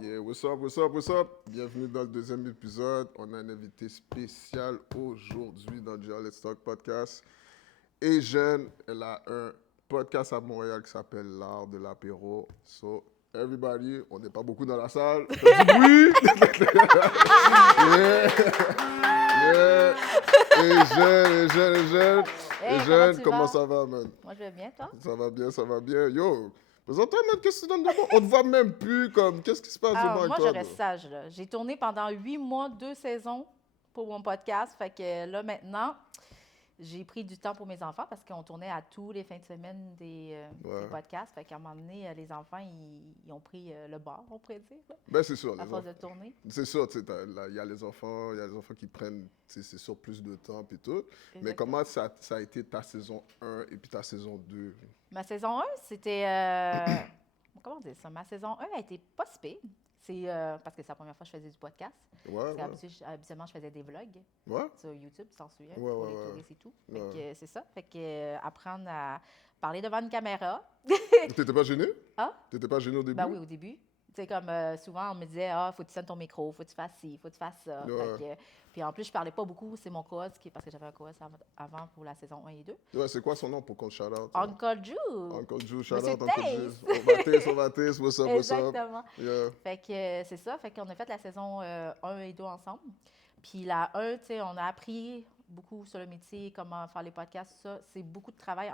Yeah, what's up, what's up, what's up? Bienvenue dans le deuxième épisode. On a un invité spécial aujourd'hui dans le Let's Talk Podcast. Et jeune, elle a un podcast à Montréal qui s'appelle L'Art de l'apéro. So, everybody, on n'est pas beaucoup dans la salle. Faites du bruit! Yeah! Yeah! Et jeune, comment ça va, man? Moi, je vais bien, toi? Ça va bien, ça va bien. Yo, présente-toi, man, qu'est-ce que tu donnes de bon? On te voit même plus, comme, qu'est-ce qui se passe de bon avec Moi, toi? je reste sage, là. J'ai tourné pendant 8 mois, 2 saisons pour mon podcast. Fait que là, maintenant, j'ai pris du temps pour mes enfants parce qu'on tournait à tous les fins de semaine des podcasts. Fait qu'à un moment donné, les enfants, ils ont pris le bord, on pourrait dire, là, Ben, c'est sûr. à force de tourner. C'est sûr, tu sais, il y a les enfants qui prennent, tu sais, c'est sûr, plus de temps puis tout. Exactement. Mais comment ça a été ta saison 1 et puis ta saison 2? Ma saison 1, c'était... comment dire ça? Ma saison 1 a été pas si pire. C'est parce que c'est la première fois que je faisais du podcast. Ouais, Parce que habituellement, je faisais des vlogs ouais. sur YouTube, tu t'en souviens, Ouais, pour ouais, les ouais. touristes et tout. Fait Ouais. que c'est ça. Fait que apprendre à parler devant une caméra. T'étais pas gêné? Ah? T'étais pas gêné au début? Ben oui, au début. Tu sais, comme souvent, on me disait, faut que tu sonnes ton micro, faut que tu fasses ci, faut que tu fasses ça. Ouais. Fait que, puis en plus, je parlais pas beaucoup. C'est mon co-host, parce que j'avais un co-host avant pour la saison 1 et 2. Ouais, c'est quoi son nom pour qu'on le shout-out? Uncle Drew! Uncle Drew, shout Monsieur out, Uncle Taze. Drew. On va Taze, what's up, what's up? Exactement. Yeah. Fait que c'est ça. Fait qu'on a fait la saison 1 et 2 ensemble. Puis la 1, tu sais, on a appris beaucoup sur le métier, comment faire les podcasts, tout ça. C'est beaucoup de travail.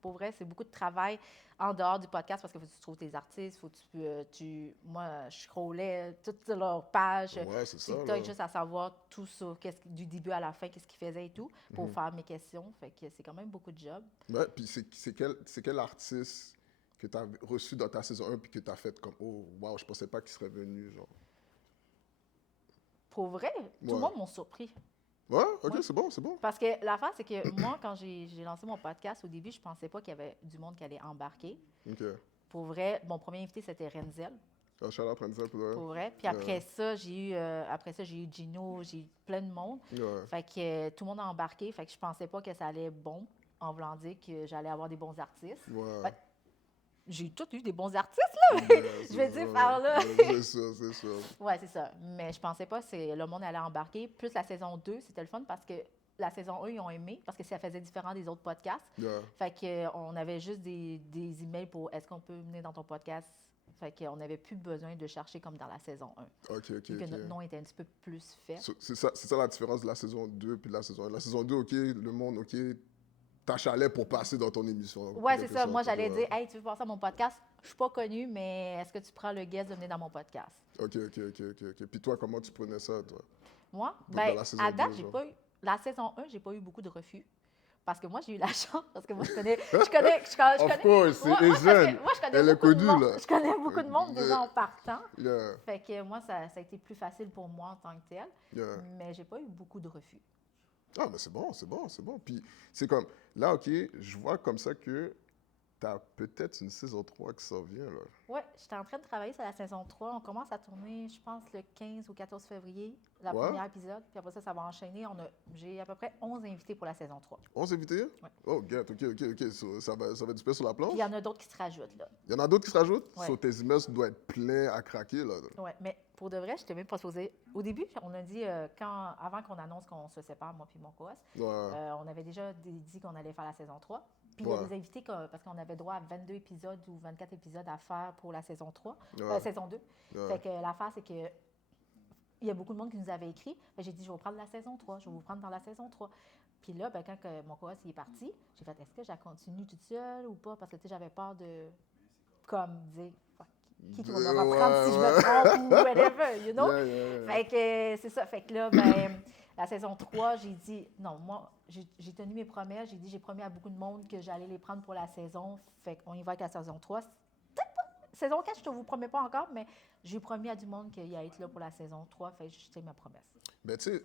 Pour vrai, c'est beaucoup de travail en dehors du podcast parce qu'il faut que tu trouves tes artistes, faut que moi, je scrollais toutes leurs pages, Ouais, c'est ça, TikTok, là. juste à savoir tout ça, du début à la fin, qu'est-ce qu'ils faisaient et tout, pour faire mes questions. Fait que c'est quand même beaucoup de job. Ouais, puis c'est quel artiste que tu as reçu dans ta saison 1 puis que tu as fait comme, oh, wow, je pensais pas qu'il serait venu, genre. Pour vrai, tout le Ouais. monde m'a surpris. Ouais, ok, Ouais. c'est bon, c'est bon. Parce que l'affaire, c'est que moi, quand j'ai lancé mon podcast, au début, je pensais pas qu'il y avait du monde qui allait embarquer. Ok. Pour vrai, mon premier invité, c'était Renzel. Ah, shout out Renzel pour Pour vrai. Puis après ça, j'ai eu Gino, j'ai eu plein de monde. Ouais. Fait que tout le monde a embarqué. Fait que je pensais pas que ça allait bon, en voulant dire que j'allais avoir des bons artistes. Ouais. Fait que j'ai tout eu des bons artistes, là. Yeah, Je veux c'est dire ça. par là. Ouais, c'est ça, c'est ça. Ouais, c'est ça. Mais je pensais pas que le monde allait embarquer. Plus la saison 2, c'était le fun parce que la saison 1, ils ont aimé parce que ça faisait différent des autres podcasts. Yeah. Fait qu'on avait juste des emails pour est-ce qu'on peut venir dans ton podcast. Fait qu'on n'avait plus besoin de chercher comme dans la saison 1. Ok, ok, Vu que ok. notre nom était un petit peu plus fait. C'est ça la différence de la saison 2 puis de la saison 1. La saison 2, ok, le monde, ok, t'achalait pour passer dans ton émission. Ouais, c'est ça. Quelque Moi, sorte, j'allais ouais. dire, hey, tu veux passer à mon podcast? Je suis pas connue, mais est-ce que tu prends le guest de venir dans mon podcast? Ok. Puis toi, comment tu prenais ça, toi? Moi, Dans la ben, saison à date, 2, j'ai genre. pas eu. La saison 1, j'ai pas eu beaucoup de refus. Parce que moi, j'ai eu la chance. Parce que moi, je connais. Of course, c'est Moi, jeune. moi, je connais Elle est beaucoup de connue, monde. là. Je connais beaucoup de monde déjà en partant. Yeah, Fait que moi, ça a été plus facile pour moi en tant que tel. yeah. Mais j'ai pas eu beaucoup de refus. Ah, mais c'est bon, c'est bon, c'est bon. Puis c'est comme, là, ok, je vois comme ça que t'as peut-être une saison 3 qui s'en vient, là. Oui, j'étais en train de travailler sur la saison 3. On commence à tourner, je pense, le 15 ou 14 février, le Ouais. premier épisode. Puis après ça va enchaîner. J'ai à peu près 11 invités pour la saison 3. 11 invités? Ouais. Oh, get, ok. So, ça va du pain sur la planche? Puis il y en a d'autres qui se rajoutent, là. Il y en a d'autres qui se rajoutent? Ouais. So, tes emails doivent être pleins à craquer, là. Oui, mais pour de vrai, je n'étais même pas supposée. Au début, on a dit, avant qu'on annonce qu'on se sépare, moi puis mon co-host, Ouais. on avait déjà dit qu'on allait faire la saison 3. Puis il y a Ouais. des invités, parce qu'on avait droit à 22 épisodes ou 24 épisodes à faire pour la saison 3, Ouais. saison 2. Ouais. Fait que l'affaire, c'est que il y a beaucoup de monde qui nous avait écrit. J'ai dit, je vais vous prendre la saison 3, je vais vous prendre dans la saison 3. Puis là, ben, quand mon co-host est parti, j'ai fait, est-ce que je la continue toute seule ou pas? Parce que j'avais peur de, comme, dire, fuck, qui va me reprendre si je me trompe ou whatever, you know? Yeah. Fait que c'est ça. Fait que là, ben, la saison 3, j'ai dit, non, moi, j'ai tenu mes promesses. J'ai dit, j'ai promis à beaucoup de monde que j'allais les prendre pour la saison. Fait qu'on y va avec la saison 3. Peut-être pas. Saison 4, je ne vous promets pas encore, mais j'ai promis à du monde qu'il allait être là pour la saison 3. Fait que je tiens ma promesse. Ben, tu sais,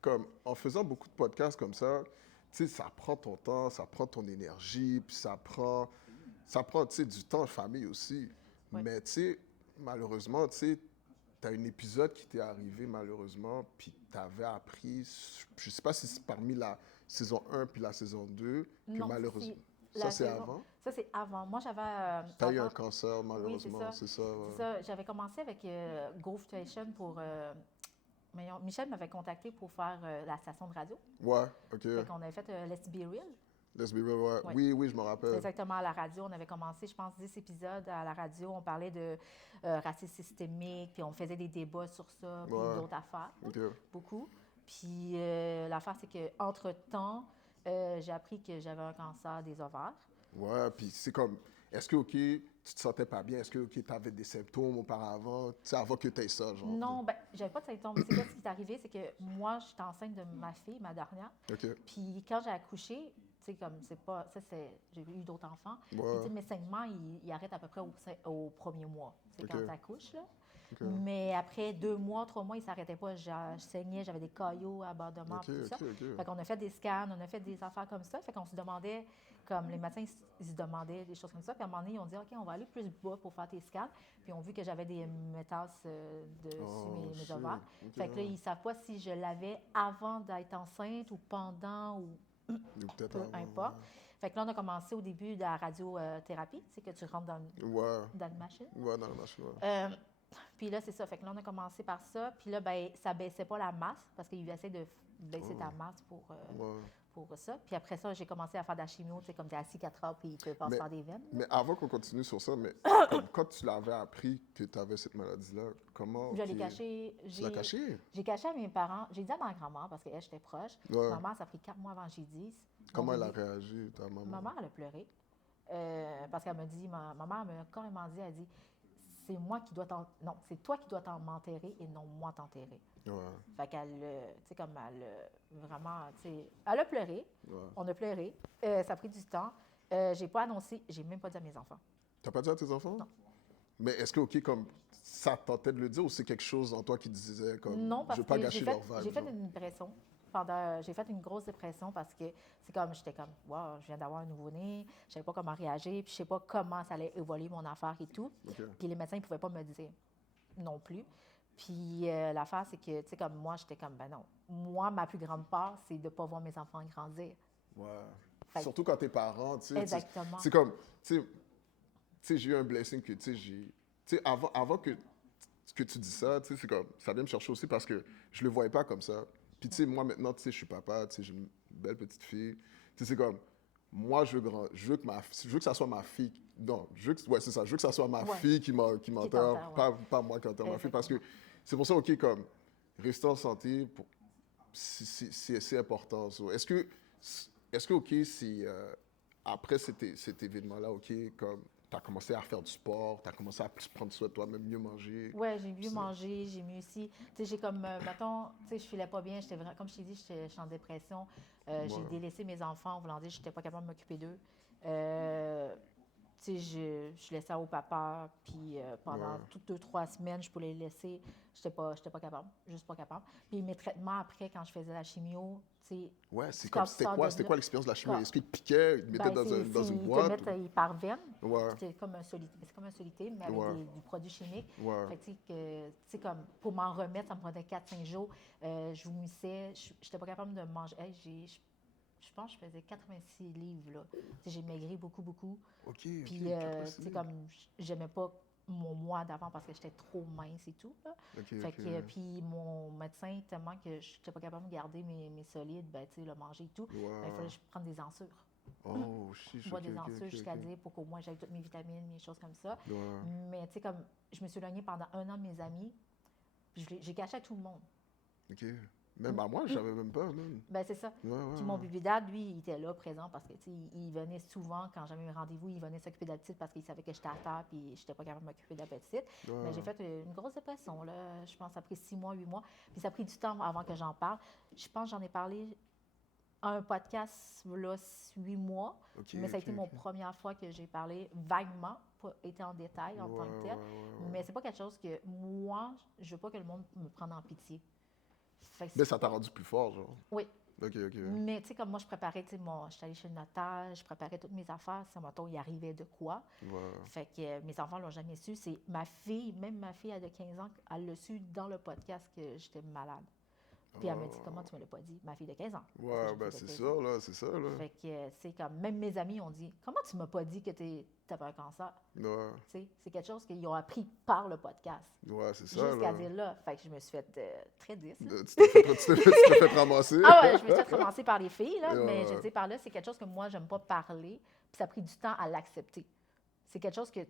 comme, en faisant beaucoup de podcasts comme ça, tu sais, ça prend ton temps, ça prend ton énergie, puis ça prend, tu sais, du temps de famille aussi. Oui. Mais, tu sais, malheureusement, tu sais, tu as un épisode qui t'est arrivé, malheureusement, puis tu avais appris, je sais pas si c'est parmi la saison 1 puis la saison 2, que Non, malheureusement... Ça, c'est saison- avant? Ça, c'est avant. Moi, j'avais... T'as eu un avant- cancer, Oui, malheureusement, c'est ça, ouais. C'est ça. J'avais commencé avec Grove Station pour... Michel m'avait contacté pour faire la station de radio. Ouais, OK. Fait qu'on avait fait Let's Be Real. Let's be real, ouais. Oui. Oui, oui, je me C'est rappelle. exactement à la radio. On avait commencé, je pense, 10 épisodes à la radio. On parlait de racisme systémique, puis on faisait des débats sur ça, puis Ouais. d'autres affaires, OK. beaucoup. Puis l'affaire, c'est qu'entre-temps, j'ai appris que j'avais un cancer des ovaires. Ouais, puis c'est comme, est-ce que, OK, tu te sentais pas bien? Est-ce que, OK, tu avais des symptômes auparavant, tu sais, avant que tu aies ça, genre? Non, ben, j'avais pas de symptômes. C'est quoi ce qui est arrivé? C'est que moi, j'étais enceinte de ma fille, ma dernière. OK. Puis quand j'ai accouché, tu sais, comme c'est pas. Ça, c'est. J'ai eu d'autres enfants. Puis, tu Ouais. sais, mes saignements, ils arrêtent à peu près au premier mois. C'est OK. quand tu accouches, là. OK. Mais après 2 mois, 3 mois, ils ne s'arrêtaient pas. Je saignais, j'avais des caillots, abattements, OK, tout ça. OK, OK. Fait qu'on a fait des scans, on a fait des affaires comme ça. Fait qu'on se demandait, comme les médecins, ils se demandaient des choses comme ça. Puis à un moment donné, ils ont dit, OK, on va aller plus bas pour faire tes scans. Puis ils ont vu que j'avais des métases dessus mes shit. ovaires. OK, Fait que là, ils ne savent pas si je l'avais avant d'être enceinte ou pendant ou Ou peut-être peu avant, importe. Fait que là, on a commencé au début de la radiothérapie, c'est que tu rentres Ouais. dans une machine. Ouais, dans la machine, ouais. Puis là, c'est ça. Fait que là, on a commencé par ça. Puis là, ben, ça baissait pas la masse parce qu'ils essaient de baisser ta masse Ouais. pour ça. Puis après ça, j'ai commencé à faire de la chimio, tu sais, comme tu es assis 4 heures puis ils te passent Mais- par des veines. Mais avant qu'on continue sur ça, mais comme quand tu l'avais appris que tu avais cette maladie-là, comment... Je l'ai OK, caché. Tu l'as caché? J'ai caché à mes parents. J'ai dit à ma grand-mère parce qu'elle, j'étais proche. Ouais. Ma mère, ça a pris 4 mois avant que j'y dise. Comment Mon elle a bébé- réagi, ta maman? Ma mère, elle a pleuré. Parce qu'elle m'a dit, ma mère m'a carrément dit, elle a dit, c'est moi qui dois non, c'est toi qui dois m'enterrer et non moi t'enterrer. Ouais, Fait qu'elle, tu sais, comme elle, vraiment, tu sais, elle a pleuré. ouais. On a pleuré. Ça a pris du temps. J'ai pas annoncé, j'ai même pas dit à mes enfants. T'as pas dit à tes enfants? Non. Mais est-ce que, OK, comme ça te tentait de le dire ou c'est quelque chose en toi qui te disait comme Non, je parce veux pas que gâcher leur vibe? j'ai fait genre? une dépression. J'ai fait une grosse dépression parce que c'est comme, j'étais comme, wow, je viens d'avoir un nouveau-né, je savais pas comment réagir, puis je sais pas comment ça allait évoluer mon affaire et tout. OK. Puis les médecins, ils pouvaient pas me le dire non plus. Puis l'affaire, c'est que, tu sais, comme moi, j'étais comme, ben non. Moi, ma plus grande part, c'est de pas voir mes enfants grandir. Ouais. Fait que- Surtout quand t'es parent, tu sais. Exactement. C'est comme, tu sais, j'ai eu un blessing que, tu sais, avant que tu dis ça, tu sais, c'est comme, ça vient me chercher aussi parce que je le voyais pas comme ça. Puis, tu sais, moi, maintenant, tu sais, je suis papa, tu sais, j'ai une belle petite fille. Tu sais, c'est comme, moi, je veux que ça soit ma fille. Non, ouais, c'est ça, je veux que ça soit ma Ouais. fille qui m'enterre, t'enterre, ouais. pas moi qui enterre ma fille. Parce que c'est pour ça, OK, comme, rester en santé, c'est important. So, est-ce que, OK, si après cet événement-là, OK, comme, tu as commencé à faire du sport, tu as commencé à plus prendre soin de toi-même, mieux manger. Ouais, j'ai mieux Ça. mangé, j'ai mieux aussi. Tu sais, j'ai comme, mettons, tu sais, je filais pas bien, j'étais vraiment, comme je t'ai dit, j'étais en dépression. J'ai Ouais. délaissé mes enfants, en voulant dire, j'étais pas capable de m'occuper d'eux. Tu sais, je laissais au papa, puis pendant Ouais. toutes 2-3 semaines, je pouvais les laisser. J'étais pas capable, juste pas capable. Puis mes traitements après, quand je faisais la chimio, tu sais, Ouais, c'est quand comme, tu sors c'était de quoi là- l'expérience de la chimie? Quand- Est-ce qu'ils te piquaient, ils te mettaient ben, dans une ils te boîte? mettent, ils parviennent. Ouais, C'est comme un solité, mais avec Ouais. du produit chimique. ouais. Fait que, tu sais, comme pour m'en remettre, ça me prenait 4-5 jours. Je vomissais, je n'étais pas capable de manger. Hey, je pense que je faisais 86 livres, là. Tu sais, j'ai maigri beaucoup, beaucoup. OK, Puis, OK, tu sais, comme j'aimais pas mon moi d'avant parce que j'étais trop mince et tout, là. OK, Fait OK. que, puis mon médecin, tellement que je n'étais pas capable de garder mes solides, ben, tu sais, le manger et tout, ben, il fallait que je prenne des ensures. Oh, chiche, Je bois OK, des OK, ensures OK, jusqu'à OK. dire pour qu'au moins j'aille toutes mes vitamines, mes choses comme ça. Ouais, Mais tu sais, comme je me suis éloignée pendant 1 an de mes amis, puis j'ai caché à tout le monde. OK. Même à moi, je savais même pas, man. Ben c'est ça. Ouais, ouais, Puis mon ouais. bébé dad, lui, il était là, présent, parce que, tu sais, il venait souvent, quand j'avais mes rendez-vous, il venait s'occuper de la petite parce qu'il savait que j'étais à terre, puis j'étais pas capable de m'occuper de la petite. Ouais. Mais j'ai fait une grosse dépression, là. Je pense que ça a pris 6 mois, 8 mois. Puis ça a pris du temps avant que j'en parle. Je pense que j'en ai parlé à un podcast, là, 8 mois. OK, Mais ça a OK, été mon OK. première fois que j'ai parlé vaguement, pas été en détail en tant que tel. Ouais. Mais c'est pas quelque chose que moi, je veux pas que le monde me prenne en pitié. Fait que Mais c'est ça t'a pas- rendu plus fort, genre. Oui. OK, OK. Mais tu sais, comme moi, je préparais, tu sais, j'étais allée chez le notaire, je préparais toutes mes affaires, si, mettons, il arrivait de quoi. Ouais. Fait que mes enfants l'ont jamais su. C'est ma fille, même ma fille, elle a 15 ans, elle l'a su dans le podcast que j'étais malade. Puis elle me dit, comment tu me l'as pas dit? Ma fille de 15 ans. Ouais, J'ai ben fait c'est de ça, 15 ans. là, c'est ça, là. Fait que, c'est comme, même mes amis ont dit, comment tu m'as pas dit que t'avais un cancer? Ouais, Tu sais, c'est quelque chose qu'ils ont appris par le podcast. ouais, c'est ça, Jusqu'à là. dire là. Fait que je me suis fait très 10. Là. Tu t'es fait ramasser. Ah ouais, je me suis fait ramasser par les filles, là, mais je Ouais, dis par là, c'est quelque chose que moi, j'aime pas parler, puis ça a pris du temps à l'accepter. C'est quelque chose que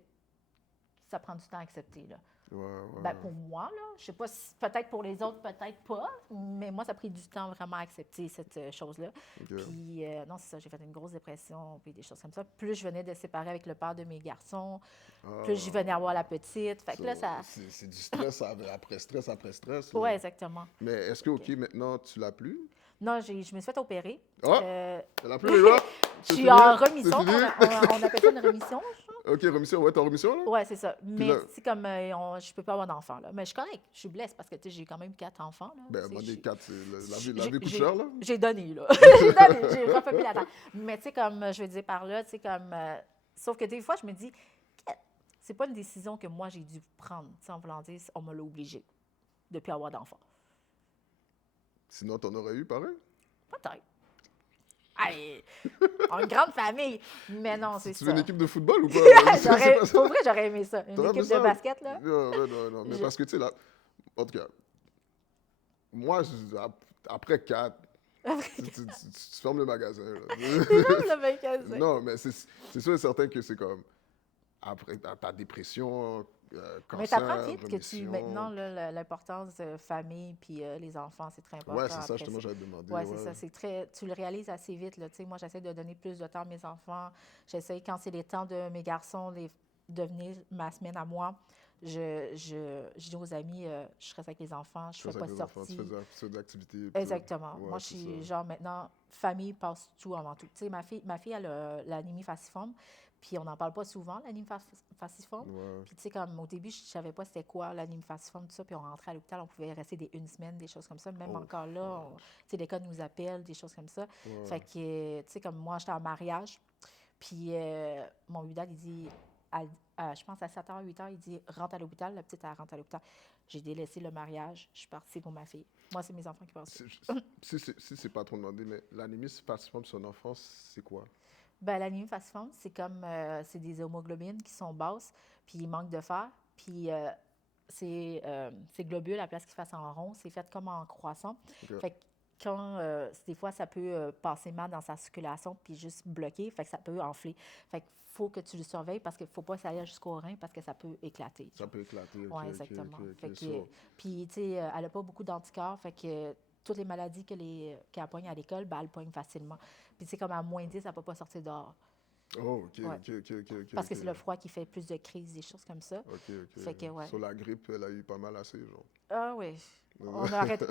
ça prend du temps à accepter, là. ouais. Ben, pour moi, là, je sais pas si peut-être pour les autres, peut-être pas, mais moi, ça a pris du temps vraiment à accepter cette chose-là. OK. Puis, non, c'est ça, j'ai fait une grosse dépression, puis des choses comme ça. Plus je venais de séparer avec le père de mes garçons, plus je venais Ah, avoir la petite. Fait que là, ça. c'est du stress après stress après stress, là. Oui, exactement. Mais est-ce que, OK, maintenant, tu l'as plus? Non, je me suis fait opérer. Ah! Euh, Tu l'as plus, les gars? je C'est suis fini? en C'est remission. fini? On appelle ça une remission. OK, remission. Ouais, t'es en remission, là? Oui, c'est ça. Puis Mais là, c'est comme je peux pas avoir d'enfants, là. Mais je suis correcte. Je suis blessée parce que tu sais, j'ai quand même 4 enfants. Là. ben, Tu sais, moi, des j'ai- 4, la vie j'ai- coûte j'ai- cher, là. J'ai donné, là. J'ai donné. J'ai refait la tête. Mais tu sais, comme je veux dire par là, tu sais, comme. Sauf que des fois, je me dis, c'est pas une décision que moi, j'ai dû prendre. Tu sais, en voulant dire, on me l'a obligé de plus avoir d'enfants. Sinon, t'en aurais eu, pareil. Peut-être. Allez, on a une grande famille. Mais non, c'est Tu veux une ça. équipe de football ou quoi? C'est pas ça. Pour vrai, j'aurais aimé ça. Une T'aurais aimé équipe de ça? basket, là. Non. Mais Je- parce que, tu sais, là, en tout cas, moi, après 4, tu fermes le magasin, là. Le magasin. Non, mais c'est sûr et certain que c'est comme, après ta dépression, Mais tu cancer, apprends vite que rémission. maintenant, là, l'importance de famille puis les enfants, c'est très important. Ouais, c'est ça, Après justement, j'avais demandé. ouais, c'est ça. C'est très, tu le réalises assez vite. Là. Tu sais, moi, j'essaie de donner plus de temps à mes enfants. J'essaie, quand c'est les temps de mes garçons, de venir ma semaine à moi. Je dis aux amis, je reste avec les enfants, je Tu fais fais pas avec de les enfants, tu sortie. fais des activités. puis Exactement. ouais, Moi, je c'est suis ça. genre maintenant, famille passe tout avant tout. Tu sais, ma fille elle a l'anémie falciforme, puis on n'en parle pas souvent, l'anémie falciforme. Ouais, Puis tu sais, comme au début, je savais pas c'était quoi l'anémie falciforme, tout ça, puis on rentrait à l'hôpital, on pouvait rester une semaine, des choses comme ça. Même oh, encore là, tu sais, l'école nous appelle, des choses comme ça. ouais. Fait que, tu sais, comme moi, j'étais en mariage, puis mon Udal, il dit, je pense à 7h, 8h, il dit, rentre à l'hôpital, la petite, elle rentre à l'hôpital. J'ai délaissé le mariage, je suis partie pour ma fille. Moi, c'est mes enfants qui passent. Si c'est pas trop demandé, mais l'anémie falciforme de son enfance, c'est quoi? Ben, l'anémie falciforme, c'est comme, c'est des hémoglobines qui sont basses, puis il manque de fer, puis ces globules, à la place qu'ils fassent en rond, c'est fait comme en croissant. Ok. Fait que quand, des fois, ça peut passer mal dans sa circulation, puis juste bloquer, fait que ça peut enfler. Fait qu'il faut que tu le surveilles parce qu'il ne faut pas que ça aille jusqu'au rein parce que ça peut éclater. Ça peut éclater. Oui, exactement. Fait que, So, puis, tu sais, elle n'a pas beaucoup d'anticorps, fait que toutes les maladies qu'elle pogne à l'école, ben, elle pogne facilement. Puis, c'est comme à moins 10, elle ne peut pas sortir dehors. oh, OK, Ouais. OK. Parce que c'est le froid qui fait plus de crises, des choses comme ça. OK. Fait que, ouais. Sur la grippe, elle a eu pas mal assez, genre. Ah oui. On a arrêté.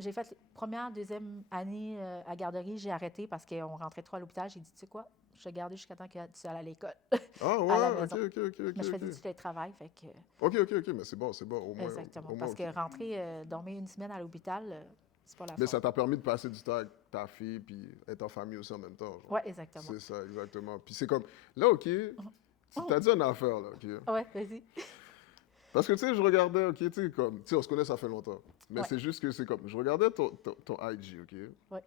J'ai fait première, deuxième année à garderie, j'ai arrêté parce qu'on rentrait trop à l'hôpital. J'ai dit, tu sais quoi, je vais garder jusqu'à temps que tu ailles à l'école. Ah À la ouais, maison. OK. Mais je faisais du télétravail, fait que... OK, mais c'est bon, au moins. Exactement. au moins, Parce OK. que rentrer, dormir une semaine à l'hôpital, c'est pas la Mais faute. ça t'a permis de passer du temps avec ta fille puis être en famille aussi en même temps. genre. Oui, exactement. C'est ça, exactement. Puis c'est comme, là, OK, t'as dit une affaire, là, OK? Oui, vas-y. Parce que, tu sais, je regardais, OK, tu sais, comme, tu sais, on se connaît, ça fait longtemps. Mais Ouais. c'est juste que c'est comme, je regardais ton IG, OK? Ouais.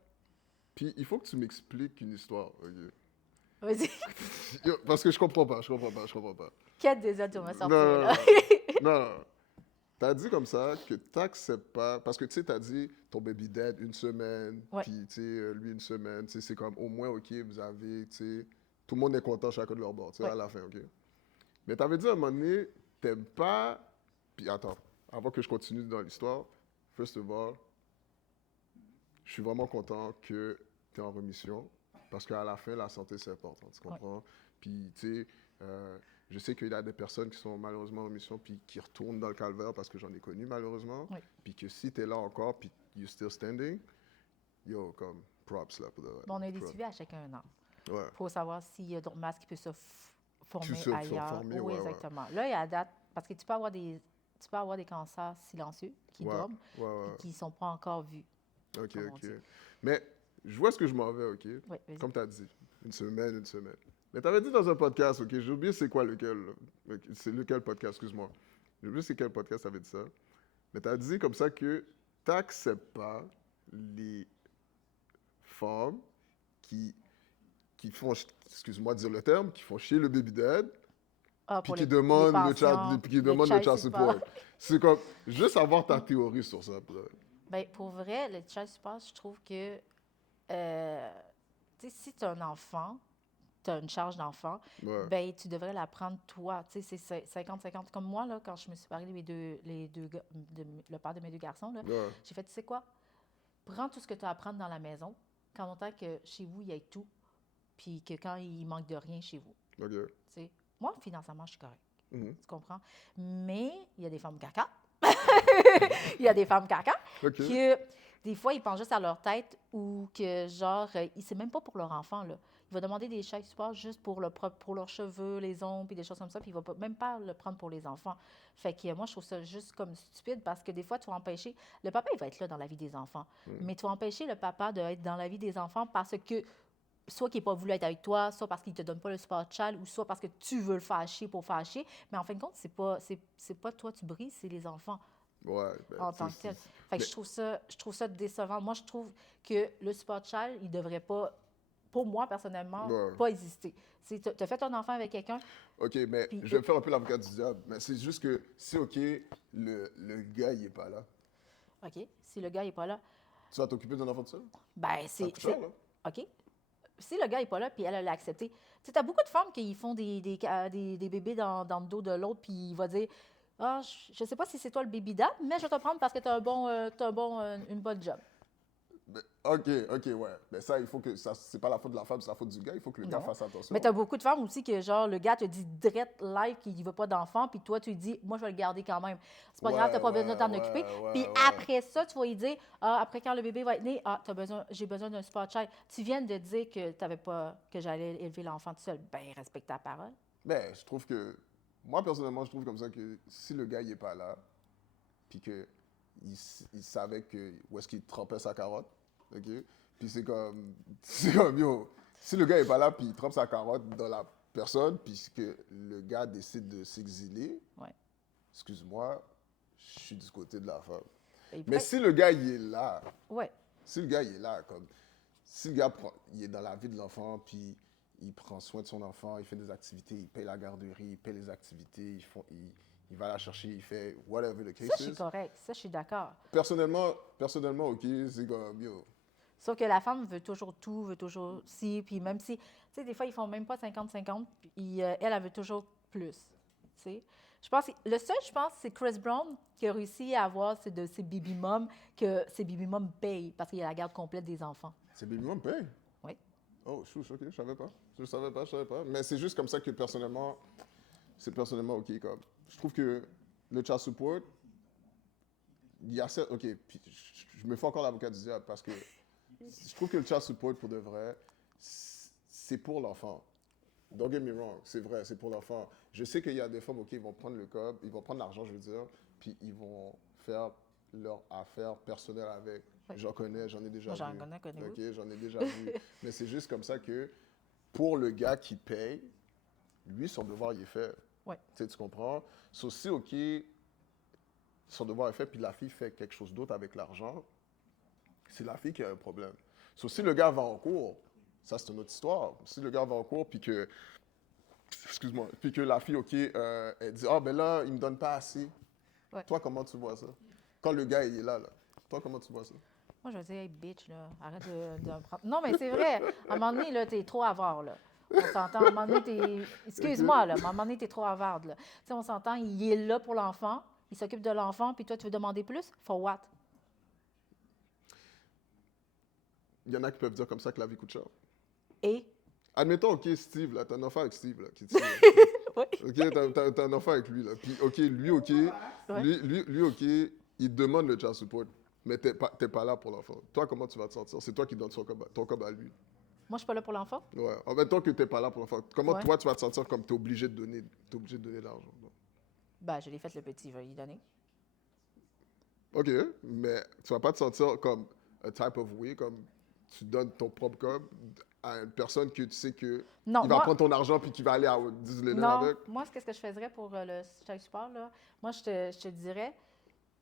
Puis il faut que tu m'expliques une histoire, OK? Vas-y. Yo, parce que je comprends pas. Quel désir tu vas Non, sortir, non, là? non. T'as dit comme ça que t'acceptes pas, parce que, tu sais, t'as dit ton baby dad une semaine, Ouais. puis, tu sais, lui une semaine, tu sais, c'est comme, au moins, OK, vous avez, tu sais, tout le monde est content chacun de leur bord, tu sais, Ouais. à la fin, OK? Mais t'avais dit à un moment donné, t'aimes pas, puis attends, avant que je continue dans l'histoire, first of all, je suis vraiment content que tu es en remission, parce qu'à la fin, la santé, c'est important, tu comprends? Puis, tu sais, je sais qu'il y a des personnes qui sont malheureusement en remission, puis qui retournent dans le calvaire, parce que j'en ai connu malheureusement, Oui. puis que si tu es là encore, puis you're still standing, yo, comme, props, là, pour de vrai. Bon, on a des Props. suivis à chacun un an. Ouais. Il faut savoir s'il y a d'autres masques qui peuvent se former Se ailleurs. former, Oui, ouais, ouais. exactement. Là, il y a date, parce que tu peux avoir des cancers silencieux qui Ouais, dorment ouais. et qui ne sont pas encore vus. OK, comme on OK. dit. Mais je vois ce que je m'en vais, OK? Oui, vas-y. Comme tu as dit, une semaine. Mais tu avais dit dans un podcast, OK? J'ai oublié c'est quoi lequel. C'est lequel podcast, excuse-moi. J'ai oublié c'est quel podcast tu avais dit ça. Mais tu as dit comme ça que t'acceptes pas les femmes qui, qui font, excuse-moi de dire le terme, qui font chier le baby dad, Ah, puis pour qui les demandent pensions, puis qui le demandent le child child support. support. C'est comme, juste avoir ta théorie sur ça. Là. Ben, pour vrai, le child support, je trouve que, tu sais, si tu as un enfant, tu as une charge d'enfant, Ouais, ben tu devrais la prendre toi. Tu sais, c'est 50-50. Comme moi, là, quand je me suis séparée de le père de mes deux garçons, là, ouais, j'ai fait, tu sais quoi? Prends tout ce que tu as à prendre dans la maison, quand longtemps que chez vous, il y ait tout, puis que quand il manque de rien chez vous. ok. Tu sais. Moi, financièrement, je suis correcte. Mhm. Tu comprends? Mais il y a des femmes caca. Il y a des femmes caca Ok, que des fois, ils pensent juste à leur tête ou que, genre, c'est même pas pour leur enfant, là. Il va demander des chèques support juste pour leurs cheveux, les ongles, puis des choses comme ça, puis il va même pas le prendre pour les enfants. Fait que moi, je trouve ça juste comme stupide parce que des fois, tu vas empêcher. Le papa, il va être là dans la vie des enfants, mais tu vas empêcher le papa d'être dans la vie des enfants parce que soit qu'il n'a pas voulu être avec toi, soit parce qu'il ne te donne pas le support child, ou soit parce que tu veux le faire chier pour faire chier. Mais en fin de compte, c'est pas toi tu brises, c'est les enfants ouais. Ben, en tant que tel. Fait que mais- je trouve ça décevant. Moi, je trouve que le support child, il devrait pas, pour moi, personnellement, ouais. pas exister. Tu as fait un enfant avec quelqu'un, Ok, mais puis je vais me faire un peu l'avocat du diable. Mais c'est juste que si, ok, le gars, il est pas là, OK, si le gars n'est pas là, tu vas t'occuper d'un enfant de seul? ben Ça coûte cher, là. OK. Si le gars n'est pas là, puis elle l'a accepté. Tu sais, t'as beaucoup de femmes qui font des bébés dans le dos de l'autre, puis il va dire ah, je sais pas si c'est toi le baby dad, mais je vais te prendre parce que tu as une bonne job. Ok, ok, ouais. Mais ça, il faut que. Ça, c'est pas la faute de la femme, c'est la faute du gars. Il faut que le gars Non. fasse attention. Mais tu as beaucoup de femmes aussi que, genre, le gars te dit direct live qu'il ne veut pas d'enfant, puis toi, tu lui dis, moi, je vais le garder quand même. C'est pas grave, tu n'as pas besoin de t'en occuper. Puis après ça, tu vas lui dire, ah, après quand le bébé va être né, ah, j'ai besoin d'un support child. Tu viens de dire que t'avais pas, que j'allais élever l'enfant tout seul. Ben, respecte ta parole. Mais je trouve que. Moi, personnellement, je trouve comme ça que si le gars, il est pas là, puis que il savait que où est-ce qu'il trempait sa carotte, ok? Puis c'est comme. C'est comme, yo, si le gars est pas là, puis il trempe sa carotte dans la personne, puis que le gars décide de s'exiler, Ouais. excuse-moi, je suis du côté de la femme. Et Mais puis, si le gars, il est là, ouais. si le gars, il est là, comme, si le gars, il est dans la vie de l'enfant, puis il prend soin de son enfant, il fait des activités, il paye la garderie, il paye les activités, il va la chercher, il fait whatever the Ça, case je suis is. correct. Ça, je suis d'accord. Personnellement, OK, c'est comme, yo, Sauf que la femme veut toujours tout, veut toujours si, puis même si, tu sais, des fois, ils font même pas 50-50, puis elle veut toujours plus, tu sais. Je pense, le seul, je pense, c'est Chris Brown qui a réussi à avoir de ses baby moms, que ses baby moms payent parce qu'il y a la garde complète des enfants. c'est baby mom paye. Oui. Oh, chouche, OK, je savais pas. Je savais pas. Mais c'est juste comme ça que personnellement, c'est personnellement OK, comme. Je trouve que le child support, il y a ça, OK, puis je me fais encore l'avocat du diable parce que je trouve que le child support, pour de vrai, c'est pour l'enfant. Don't get me wrong, c'est vrai, c'est pour l'enfant. Je sais qu'il y a des femmes, OK, ils vont prendre le cob, ils vont prendre l'argent, je veux dire, puis ils vont faire leur affaire personnelle avec. Oui. J'en connais, j'en ai déjà Moi, j'en vu. connais, OK, oui. j'en ai déjà vu. Mais c'est juste comme ça que pour le gars qui paye, lui, son devoir, il est fait. Ouais. Tu comprends? So, si, OK, son devoir est fait, puis la fille fait quelque chose d'autre avec l'argent, c'est la fille qui a un problème. So, si le gars va en cours, ça, c'est une autre histoire. Si le gars va en cours, puis que, excuse-moi, puis que la fille, OK, elle dit, ah, ben là, il me donne pas assez. Ouais. Toi, comment tu vois ça? Quand le gars, il est là, toi, comment tu vois ça? Moi, je vais dire, hey, bitch, là, arrête de me prendre. Non, mais c'est vrai. À un moment donné, là, t'es trop avare, là. On s'entend. À un moment donné, excuse-moi, là, mais à un moment donné, t'es trop avare, là. Tu sais, on s'entend, il est là pour l'enfant, il s'occupe de l'enfant, puis toi, tu veux demander plus? For what? Il y en a qui peuvent dire comme ça que la vie coûte cher. Et? Admettons, OK, Steve, là, t'as un enfant avec Steve, là, qui te dit, Oui. OK, t'as un enfant avec lui, là. Puis, OK, lui, OK, Ouais. lui, OK, il demande le child support, mais t'es pas là pour l'enfant. Toi, comment tu vas te sentir? C'est toi qui donnes ton cob à lui. Moi, je suis pas là pour l'enfant? Ouais. En même temps que t'es pas là pour l'enfant, comment Ouais. toi, tu vas te sentir comme t'es obligé de donner l'argent? Ben, je l'ai fait le petit, je vais lui donner. OK, mais tu vas pas te sentir comme a type of way, comme tu donnes ton propre cob à une personne que tu sais que Non, il va moi, prendre ton argent puis qu'il va aller à Disneyland non, avec. moi, qu'est-ce que je faisais pour le child support, là? Moi, je te dirais,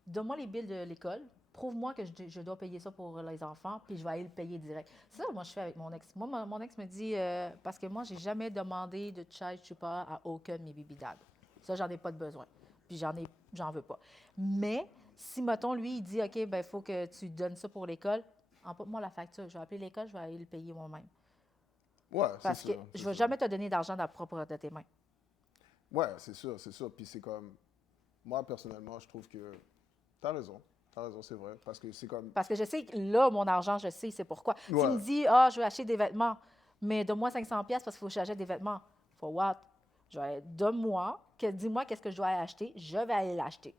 donne-moi les billes de l'école, prouve-moi que je dois payer ça pour les enfants, puis je vais aller le payer direct. C'est ça, moi, je fais avec mon ex. Moi, mon ex me dit, parce que moi, j'ai jamais demandé de child support à aucun de mes baby dads. Ça, j'en ai pas de besoin. Puis j'en veux pas. Mais si, mettons, lui, il dit, OK, ben il faut que tu donnes ça pour l'école, emporte-moi la facture. Je vais appeler l'école, je vais aller le payer moi-même. Ouais, c'est Parce que sûr. je ne vais jamais te donner d'argent de tes mains. Ouais, c'est sûr, c'est sûr. Puis c'est comme, moi, personnellement, je trouve que t'as raison, c'est vrai. Parce que c'est comme, Parce que je sais que là, mon argent, je sais, c'est pourquoi. Tu ouais, me dis, je vais acheter des vêtements, mais donne-moi 500$ parce qu'il faut que j'achète des vêtements. For what? Donne-moi, dis-moi qu'est-ce que je dois aller acheter, je vais aller l'acheter,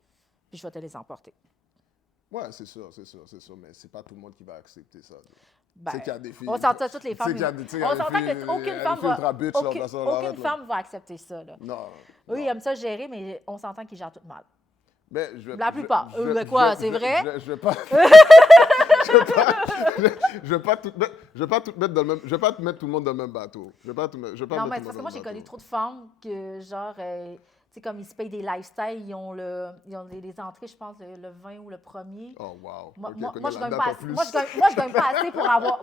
puis je vais te les emporter. ouais, c'est sûr, mais c'est pas tout le monde qui va accepter ça. Ben, Tu sais qu'il y a des filles. on s'entend toutes les Tu sais femmes. qu'il y a des- tu sais, il y a On des s'entend filles- qu'aucune il y a des femme filles va. ultra bitch, là, Aucune, parce que là, aucune arrête, là. femme va accepter ça. Là. Non. Eux, non. ils aiment ça gérer, mais on s'entend qu'ils gèrent tout mal. Mais je vais, La plupart. Mais quoi, c'est vrai? Je vais pas. Je vais pas tout mettre. Je vais pas tout mettre dans le même. Je vais pas te mettre tout le monde dans le même bateau. Je vais pas tout mettre. Je vais pas Non, mettre mais tout c'est le parce que monde moi, dans j'ai le connu bateau. trop de femmes que, genre, tu sais, comme ils se payent des lifestyles, ils ont les entrées, je pense, le 20 ou le 1er. Oh, wow. Moi, Ok, moi, connais moi, je la gagne date pas en assez, plus. moi, je gagne pas assez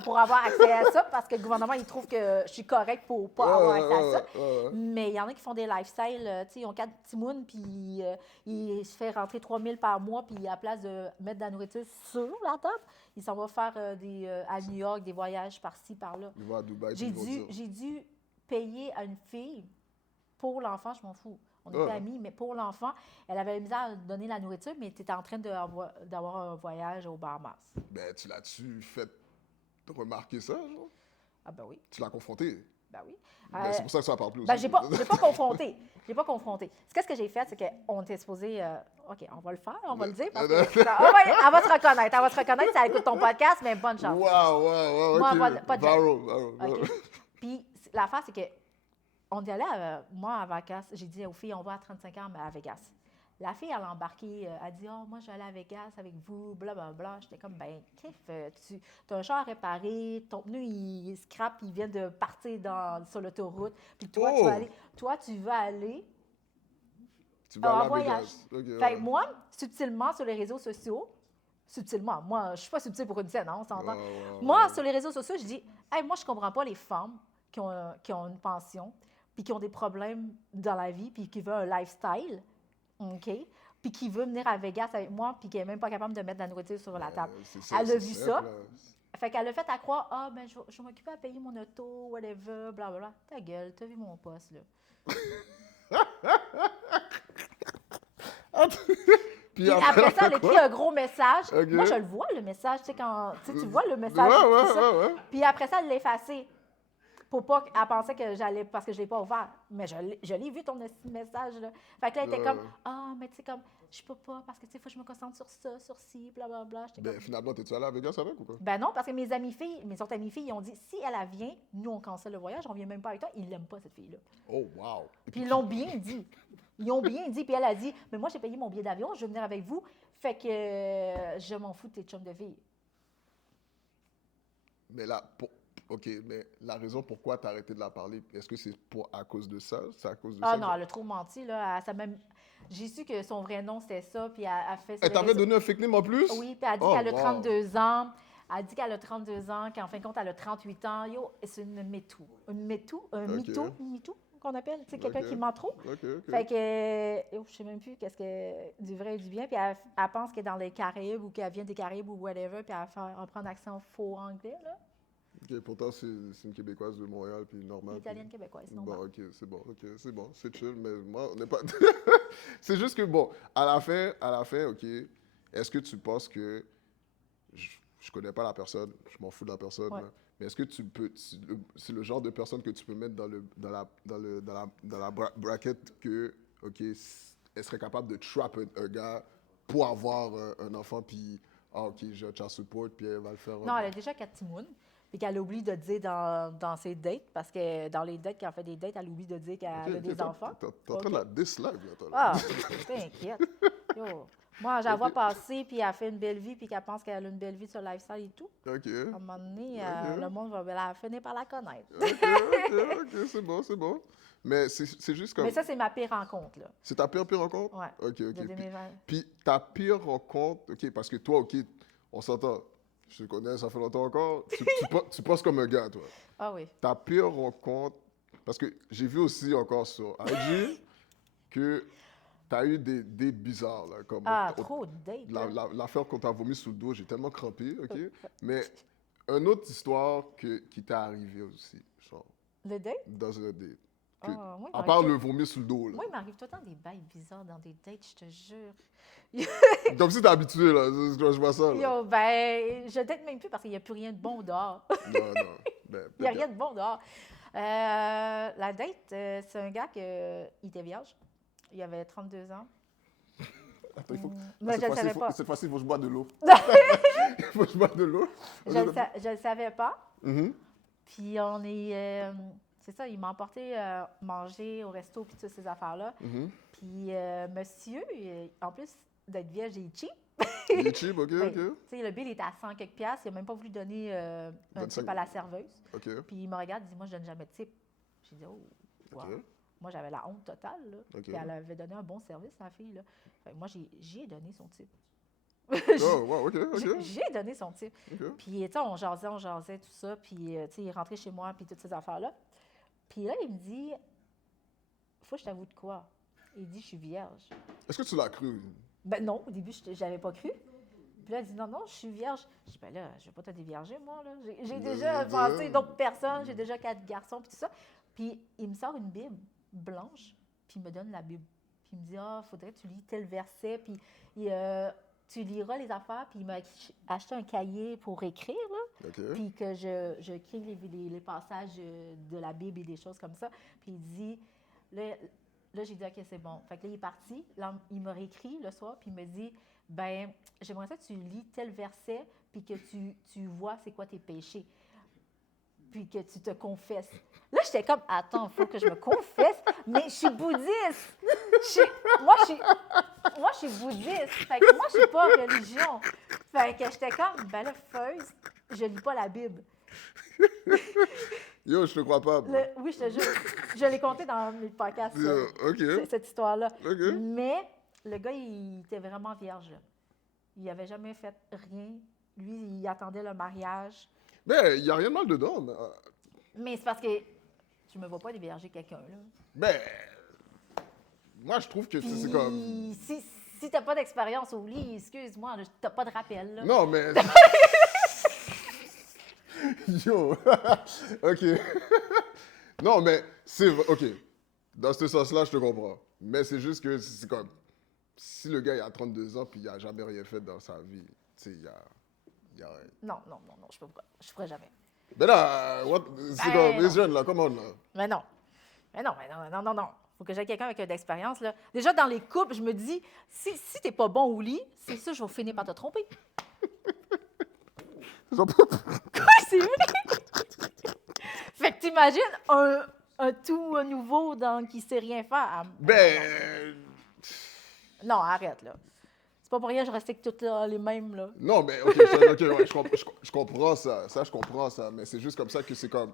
pour avoir accès à ça parce que le gouvernement, il trouve que je suis correcte pour pas avoir accès à ça. Ouais. Mais il y en a qui font des lifestyles, tu sais, ils ont 4 petits mounes, puis ils se font rentrer 3 000 par mois, puis à la place de mettre de la nourriture sur la table, ils s'en vont faire à New York des voyages par-ci, par-là. Ils vont à Dubaï. puis ils vont dire. J'ai dû payer à une fille pour l'enfant, je m'en fous. On était Ouais. amis, mais pour l'enfant, elle avait la misère à donner la nourriture, mais tu étais en train d'avoir un voyage aux Bahamas. Ben, tu l'as-tu fait remarquer ça, genre? Ah ben oui, Tu l'as confronté. ben oui. Ben, c'est pour ça que ça parle plus. Ben, aussi. j'ai pas confronté. J'ai pas confronté. Qu'est-ce que j'ai fait, c'est qu'on était supposé... OK, on va le faire, on va le dire. Parce que, elle va se reconnaître. Elle va se reconnaître si elle écoute ton podcast, mais bonne chance. Wow, Moi, ok. pas de Viral. OK? Puis l'affaire, c'est que on est allé, moi, à Vegas. J'ai dit aux filles, on va à 35 ans à Vegas. La fille, elle a embarqué, elle dit, moi, je vais aller à Vegas avec vous, blablabla. J'étais comme, ben, tu as un char à réparer, ton pneu, il scrape, il vient de partir sur l'autoroute. Puis toi, tu veux aller Tu vas en aller à voyage. Vegas. Ok, Fait que moi, subtilement, sur les réseaux sociaux, moi, je suis pas subtile pour une scène, hein, on s'entend. Moi, sur les réseaux sociaux, je dis, hey, moi, je comprends pas les femmes qui ont une pension, puis qui ont des problèmes dans la vie, puis qui veulent un lifestyle, OK? Puis qui veut venir à Vegas avec moi, puis qui n'est même pas capable de mettre de la nourriture sur la table. Elle a vu ça. Fait qu'elle a fait à croire, ben, je vais m'occuper à payer mon auto, whatever, blablabla. Ta gueule, t'as vu mon poste, là. Puis après ça, elle écrit un gros message. Okay. Moi, je le vois, le message. Tu sais, quand tu vois le message. Ouais. Puis après ça, elle l'a effacé. Pour pas qu'elle pensait que j'allais, parce que je ne l'ai pas ouvert. Mais je l'ai vu, ton message. Là. Fait que là, elle était comme, mais tu sais, comme, je peux pas, parce que tu sais, il faut que je me concentre sur ça, sur ci, blablabla. Ben, comme... finalement, t'es-tu allé à Vegas avec ou quoi? Ben non, parce que mes autres amies filles, ils ont dit, si elle vient, nous, on cancelle le voyage, on vient même pas avec toi. Ils l'aiment pas, cette fille-là. Oh, wow. Puis ils l'ont bien dit. Ils ont bien dit. Puis elle a dit, mais moi, j'ai payé mon billet d'avion, je veux venir avec vous. Fait que je m'en fous de tes chums de filles. Mais là, OK, mais la raison pourquoi tu as arrêté de la parler, est-ce que c'est à cause de ça? C'est à cause de ça? Ah non, elle a trop menti, là. J'ai su que son vrai nom, c'était ça, puis elle fait... Elle t'avait donné un fake name en plus? Oui, puis elle a dit qu'elle a 32 ans. Elle dit qu'elle a 32 ans, qu'en fin de compte, elle a 38 ans. Yo, c'est une MeToo. Une MeToo qu'on appelle. Tu sais, quelqu'un qui ment trop. Fait que, je sais même plus qu'est-ce que du vrai et du bien. Puis elle pense qu'elle est dans les Caraïbes ou qu'elle vient des Caraïbes ou whatever, puis elle prend un accent faux anglais, là. OK, pourtant, c'est une Québécoise de Montréal, puis normal. Italienne québécoise, normal. Bon, OK, c'est bon, c'est chill, mais moi, on n'est pas... C'est juste que, bon, à la fin, OK, est-ce que tu penses que... Je connais pas la personne, je m'en fous de la personne, Ouais. là, mais est-ce que tu peux... C'est le genre de personne que tu peux mettre dans la bracket que, OK, elle serait capable de trap un gars pour avoir un enfant, puis, OK, j'ai un child support, puis elle va le faire... Non, elle a déjà 4 timounes. Puis qu'elle oublie de dire dans ses dates, parce que dans les dates, quand elle fait des dates, elle oublie de dire qu'elle a des enfants. T'es en train de la dislike, là, toi. Ah, t'inquiète. Yo. Moi, je la vois passer, puis elle fait une belle vie, puis qu'elle pense qu'elle a une belle vie sur le lifestyle et tout. OK. À un moment donné, le monde va finir par la connaître. OK, c'est bon. Mais c'est juste comme... Mais ça, c'est ma pire rencontre, là. C'est ta pire rencontre? Ouais. OK. De 2020. Puis ta pire rencontre, OK, parce que toi, OK, On s'entend. Je te connais, ça fait longtemps encore. Tu penses comme un gars, toi. Ah oui. Ta pire rencontre, parce que j'ai vu aussi encore sur IG que tu as eu des dates bizarres, là, comme Ah, trop de dates, là. l'affaire qu'on t'a vomi sous le dos, j'ai tellement crampé, OK? Mais une autre histoire qui t'est arrivée aussi, genre, Le date? dans un date. Que, Ah, moi, il à m'arrive part tout- le vomi sous le dos, là. moi, il m'arrive tout le temps des bails bizarres dans des dates, je te jure. Comme si t'es habitué, là. Je vois ça, là. Yo, ben, je date même plus parce qu'il n'y a plus rien de bon dehors. Non, non. Ben, Il n'y a peut-être. rien de bon dehors. La date, c'est un gars qui était vierge. Il avait 32 ans. Attends, il faut... Mais je ne le savais pas. Cette fois-ci, il faut que je bois de l'eau. Il faut que je bois de l'eau. Je le savais pas. Mhm. Puis on est... c'est ça, il m'a emporté manger au resto puis toutes ces affaires-là. Mhm. Puis monsieur, en plus d'être vierge, il est cheap. Il est cheap, OK, Ben, OK. tu sais, le bill était à 100 quelques piastres. Il n'a même pas voulu donner un 25. tip à la serveuse. OK, Puis il me regarde, il dit, moi, je donne jamais de tip. J'ai dit, oh, wow. OK. Moi, j'avais la honte totale. Là. OK. Puis elle avait donné un bon service, la fille. Là. Fait que moi, j'y ai donné son tip. Oh, wow, OK, OK. J'ai donné son tip. OK. Puis, tu sais, on jasait, tout ça. Puis, tu sais, il est rentré chez moi, puis toutes ces affaires-là. Puis là, il me dit, faut que je t'avoue de quoi? Il dit, je suis vierge. Est-ce que tu l'as cru? Ben non, au début, je n'avais pas cru. Puis là, il dit, non, non, je suis vierge. Je dis, ben là, je ne vais pas te dévierger, moi. Là. J'ai déjà pensé d'autres personnes, j'ai déjà 4 garçons, puis tout ça. Puis il me sort une Bible blanche, puis il me donne la Bible. Puis il me dit, ah, faudrait que tu lis tel verset, puis tu liras les affaires. Puis il m'a acheté un cahier pour écrire, là. OK. Puis que je écris les passages de la Bible et des choses comme ça. Puis il dit, là j'ai dit, OK, c'est bon. Fait que là, il est parti. Là, il m'a réécrit le soir, puis il me dit, ben j'aimerais ça que tu lis tel verset, puis que tu vois c'est quoi tes péchés, puis que tu te confesses. Là, j'étais comme, attends, il faut que je me confesse, mais je suis bouddhiste. Moi, je suis bouddhiste. Fait que moi, je suis pas religion. Fait que j'étais comme, ben là, first, je lis pas la Bible. Yo, je te crois pas. bro. Oui, je te jure. Je l'ai compté dans mes podcasts, Yo, OK. cette histoire-là. OK. Mais le gars, il était vraiment vierge. Là. Il n'avait jamais fait rien. Lui, il attendait le mariage. Ben, il n'y a rien de mal dedans. Mais c'est parce que je me vois pas dévierger quelqu'un. Là. Ben, moi, je trouve que c'est Puis, comme... si tu n'as pas d'expérience au lit, excuse-moi, tu n'as pas de rappel. Là. Non, mais... Yo, OK. Non, mais c'est... OK. Dans ce sens-là, je te comprends. Mais c'est juste que c'est comme... Si le gars, il a 32 ans puis il n'a jamais rien fait dans sa vie, tu sais, il y a rien. Non, je ne ferai jamais. Ben là, c'est Ben, comme... Les non. jeunes, là, comment là? Mais non. Non. Faut que j'aie quelqu'un avec d'expérience. Là. Déjà, dans les couples, je me dis, si tu n'es pas bon au lit, c'est sûr, je vais finir par te tromper. Oui, c'est vrai. Fait que t'imagines un tout nouveau qui sait rien faire. Ben... Non, arrête, là. C'est pas pour rien que je restais avec toutes les mêmes, là. Non, mais OK, ouais, je comprends ça. Ça, je comprends ça. Mais c'est juste comme ça que c'est comme...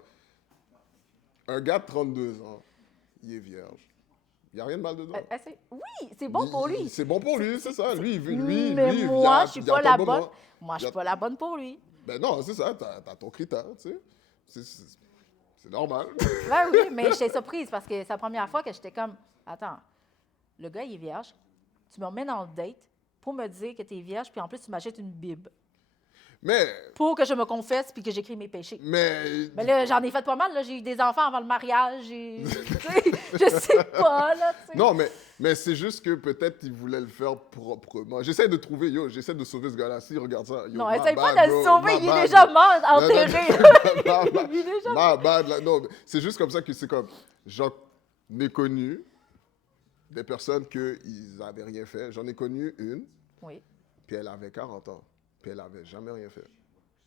Un gars de 32 ans, il est vierge. Il n'y a rien de mal dedans. Oui, c'est bon pour lui. C'est bon pour lui, c'est ça. Lui, Mais moi, je suis pas la bonne. Moi, je Il y suis a- pas la bonne pour lui. Ben non, c'est ça. T'as ton critère, tu sais. C'est normal. Ben oui, mais j'étais surprise parce que c'est la première fois que j'étais comme, attends, le gars, il est vierge. Tu me remets dans le date pour me dire que tu es vierge, puis en plus, tu m'achètes une Bible. Mais... Pour que je me confesse puis que j'écris mes péchés. Mais... Mais là, j'en ai fait pas mal. Là. J'ai eu des enfants avant le mariage. Tu sais, je sais pas, là, tu sais. Non, mais c'est juste que peut-être il voulait le faire proprement. J'essaie de trouver, de sauver ce gars-là. Si, regarde ça. Yo, Non, my essaye pas bad, de le bro, sauver. my Il est bad. déjà mort, Non, non, enterré. Il est déjà mort. My bad, là. Non, mais c'est juste comme ça que c'est comme... J'en ai connu des personnes qu'ils n'avaient rien fait. J'en ai connu une, Oui, puis elle avait 40 ans, puis elle n'avait jamais rien fait.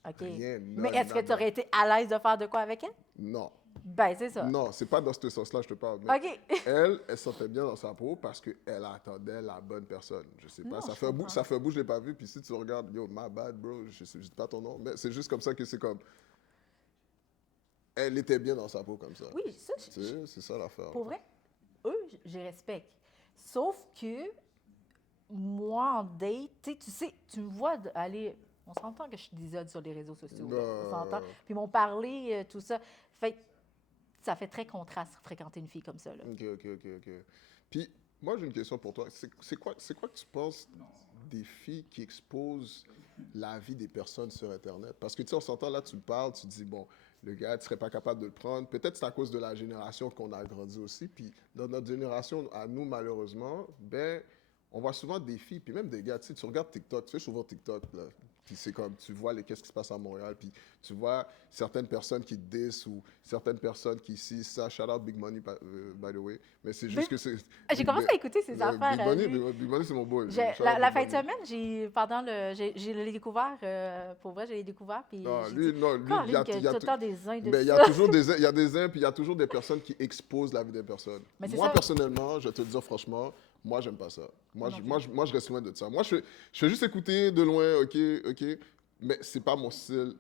OK. Rien, Mais non, est-ce que non, tu aurais été à l'aise de faire de quoi avec elle? Non. Ben, c'est ça. Non, c'est pas dans ce sens-là que je te parle. Mais OK. elle sentait bien dans sa peau parce qu'elle attendait la bonne personne. Je sais pas, Non, ça je fait un bout, comprends. ça fait un bout, je l'ai pas vu. Puis si tu regardes, yo, my bad, bro, je dis pas ton nom, mais c'est juste comme ça que c'est comme... Elle était bien dans sa peau comme ça. Oui, ça, Tu sais, c'est ça l'affaire. pour vrai, eux, je respecte. Sauf que moi, en date, tu sais, tu me vois aller On s'entend que je suis désode sur les réseaux sociaux. Là. Non. On s'entend. Puis m'ont parlé, tout ça. Fait que ça fait très contraste fréquenter une fille comme ça. Là. OK. Puis, moi, j'ai une question pour toi. C'est quoi que tu penses des filles qui exposent la vie des personnes sur Internet? Parce que, tu sais, on s'entend là, tu me parles, tu dis, bon, le gars, tu serais pas capable de le prendre. Peut-être c'est à cause de la génération qu'on a grandi aussi. Puis, dans notre génération, à nous, malheureusement, ben, on voit souvent des filles, puis même des gars, tu sais, tu regardes TikTok, tu fais souvent TikTok, là. Puis c'est comme, tu vois qu'est-ce qui se passe à Montréal, puis tu vois certaines personnes qui te disent ou certaines personnes qui ici, ça, shout out Big Money, by the way, mais c'est juste que c'est... J'ai commencé à écouter ses affaires. Big Money, c'est mon boy. La fin de semaine, j'ai découvert, pour vrai, j'ai découvert, puis Non, j'ai lui, dit, non, lui, Caroline, il y a, qu'il y il y a a tout le tout- temps des uns de mais il y a ça. toujours il y a des uns, puis il y a toujours des personnes qui exposent la vie des personnes. Mais c'est Moi, ça. personnellement, je vais te le dire franchement, moi, j'aime pas ça. Moi, Non je reste loin de ça. Moi, je fais juste écouter de loin, OK, mais c'est pas mon style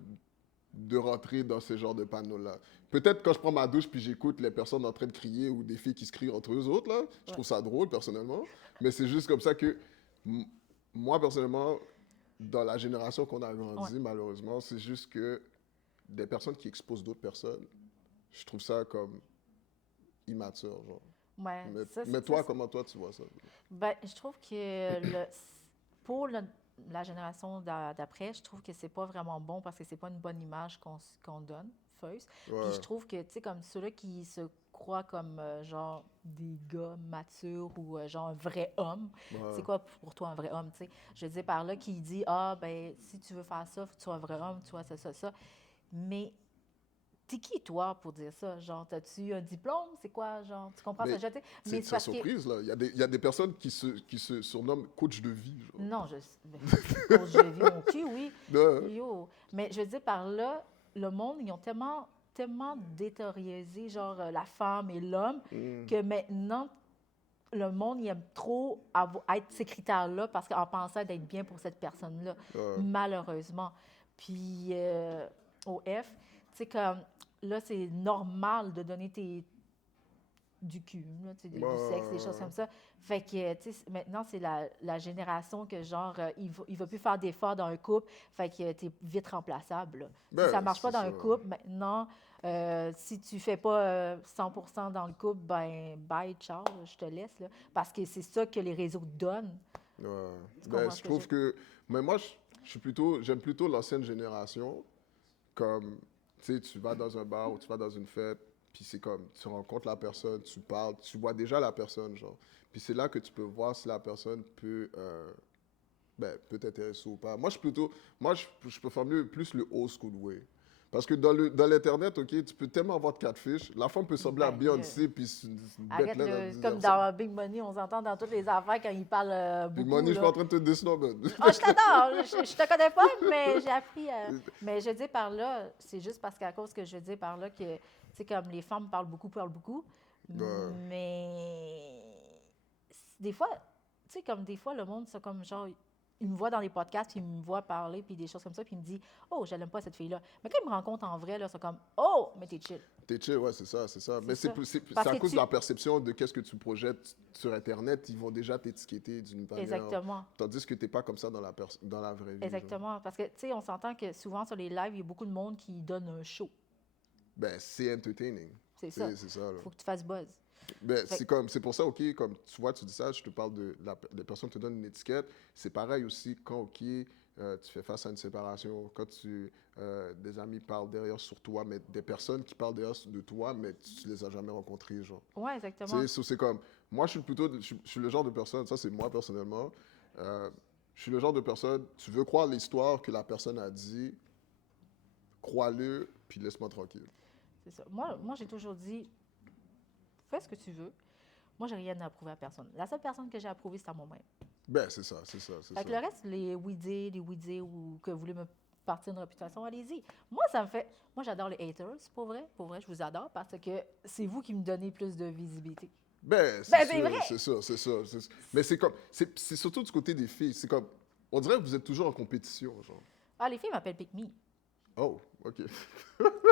de rentrer dans ce genre de panneaux-là. Peut-être quand je prends ma douche puis j'écoute les personnes en train de crier ou des filles qui se crient entre eux autres, là, je trouve ça drôle, personnellement. Mais c'est juste comme ça que, moi, personnellement, dans la génération qu'on a grandi, malheureusement, c'est juste que des personnes qui exposent d'autres personnes, je trouve ça comme immature, genre. Ouais, Mais toi, comment toi, tu vois ça? Ben, je trouve que pour la génération d'après, je trouve que c'est pas vraiment bon parce que c'est pas une bonne image qu'on donne, first. Ouais. Puis je trouve que, tu sais, comme ceux-là qui se croient comme, genre, des gars matures ou, genre, un vrai homme. Ouais. C'est quoi pour toi un vrai homme, tu sais? Je veux dire par là, qui dit, ah, ben, si tu veux faire ça, faut que tu sois un vrai homme, tu vois, ça. Mais t'es qui, toi, pour dire ça? Genre, t'as-tu un diplôme? C'est quoi, genre? Tu comprends Mais ce que je veux dire? C'est parce que... surprise, là. Il y a des personnes qui se surnomment coach de vie, genre. Non, quand j'ai vu mon cul, oui. Ouais. Yo. Mais je veux dire, par là, le monde, ils ont tellement détériorisé, genre, la femme et l'homme, que maintenant, le monde, il aime trop être ces critères-là parce qu'en pensant d'être bien pour cette personne-là, malheureusement. Puis, au F, tu sais, comme, là, c'est normal de donner du cul, là, tu sais, du sexe, des choses comme ça. Fait que, tu sais, maintenant, c'est la génération que, genre, il va plus faire d'efforts dans un couple, fait que t'es vite remplaçable, là. Ben, Si ça marche pas c'est dans un ça. couple, maintenant, si tu fais pas 100% dans le couple, ben, bye, ciao, je te laisse, là. Parce que c'est ça que les réseaux donnent. Ouais. Tu Ben, comprends je ce que trouve que... Mais moi, j'aime plutôt l'ancienne génération. Comme, tu sais, tu vas dans un bar ou tu vas dans une fête, puis c'est comme, tu rencontres la personne, tu parles, tu vois déjà la personne, genre. Puis c'est là que tu peux voir si la personne peut t'intéresser ou pas. Je préfère plus le old school way. Parce que dans l'Internet, OK, tu peux tellement avoir de catfish. La femme peut sembler à Ben, Beyoncé, puis c'est une bête Arrête, là. là, comme dans Big Money, on s'entend dans toutes les affaires quand ils parlent Big beaucoup. Money, je suis là. pas en train de te desnober. Ah, je t'adore, je te connais pas, mais j'ai appris. Mais je dis par là, c'est juste parce qu'à cause que je dis par là que, tu sais, comme les femmes parlent beaucoup, Ouais. mais des fois, tu sais, comme des fois, le monde, c'est comme genre, il me voit dans les podcasts, puis il me voit parler, puis des choses comme ça, puis il me dit, oh, je l'aime pas cette fille-là. Mais quand il me rencontre en vrai, là, c'est comme, oh, mais t'es chill. T'es chill, ouais, c'est ça. Mais ça. c'est Parce à que cause de la perception de qu'est-ce que tu projettes sur Internet, ils vont déjà t'étiqueter d'une manière. Exactement. Tandis que t'es pas comme ça dans la vraie vie. Genre. Exactement. Parce que, tu sais, on s'entend que souvent sur les lives, il y a beaucoup de monde qui donne un show. Ben, c'est entertaining. C'est ça. C'est ça, là. Faut que tu fasses buzz. Ben, c'est pour ça, OK, comme tu vois, tu dis ça, je te parle des personnes qui te donnent une étiquette. C'est pareil aussi quand, OK, tu fais face à une séparation, quand des amis parlent derrière sur toi, mais des personnes qui parlent derrière de toi, mais tu les as jamais rencontrées, genre. Oui, exactement. Tu sais, c'est comme, moi, je suis le genre de personne, ça c'est moi personnellement, je suis le genre de personne, tu veux croire l'histoire que la personne a dit, crois-le, puis laisse-moi tranquille. C'est ça. Moi j'ai toujours dit, fais ce que tu veux. Moi, j'ai rien à prouver à personne. La seule personne que j'ai approuvée, c'est à moi-même. Ben, c'est ça. Fait que le reste, les oui-dire ou que vous voulez me partir une réputation, allez-y. Moi, ça me fait... Moi, j'adore les haters, pour vrai. Pour vrai, je vous adore parce que c'est vous qui me donnez plus de visibilité. Ben, c'est vrai! C'est ça. Mais c'est comme, c'est surtout du côté des filles. C'est comme, on dirait que vous êtes toujours en compétition, genre. Ah, les filles m'appellent Pick Me. Oh, OK.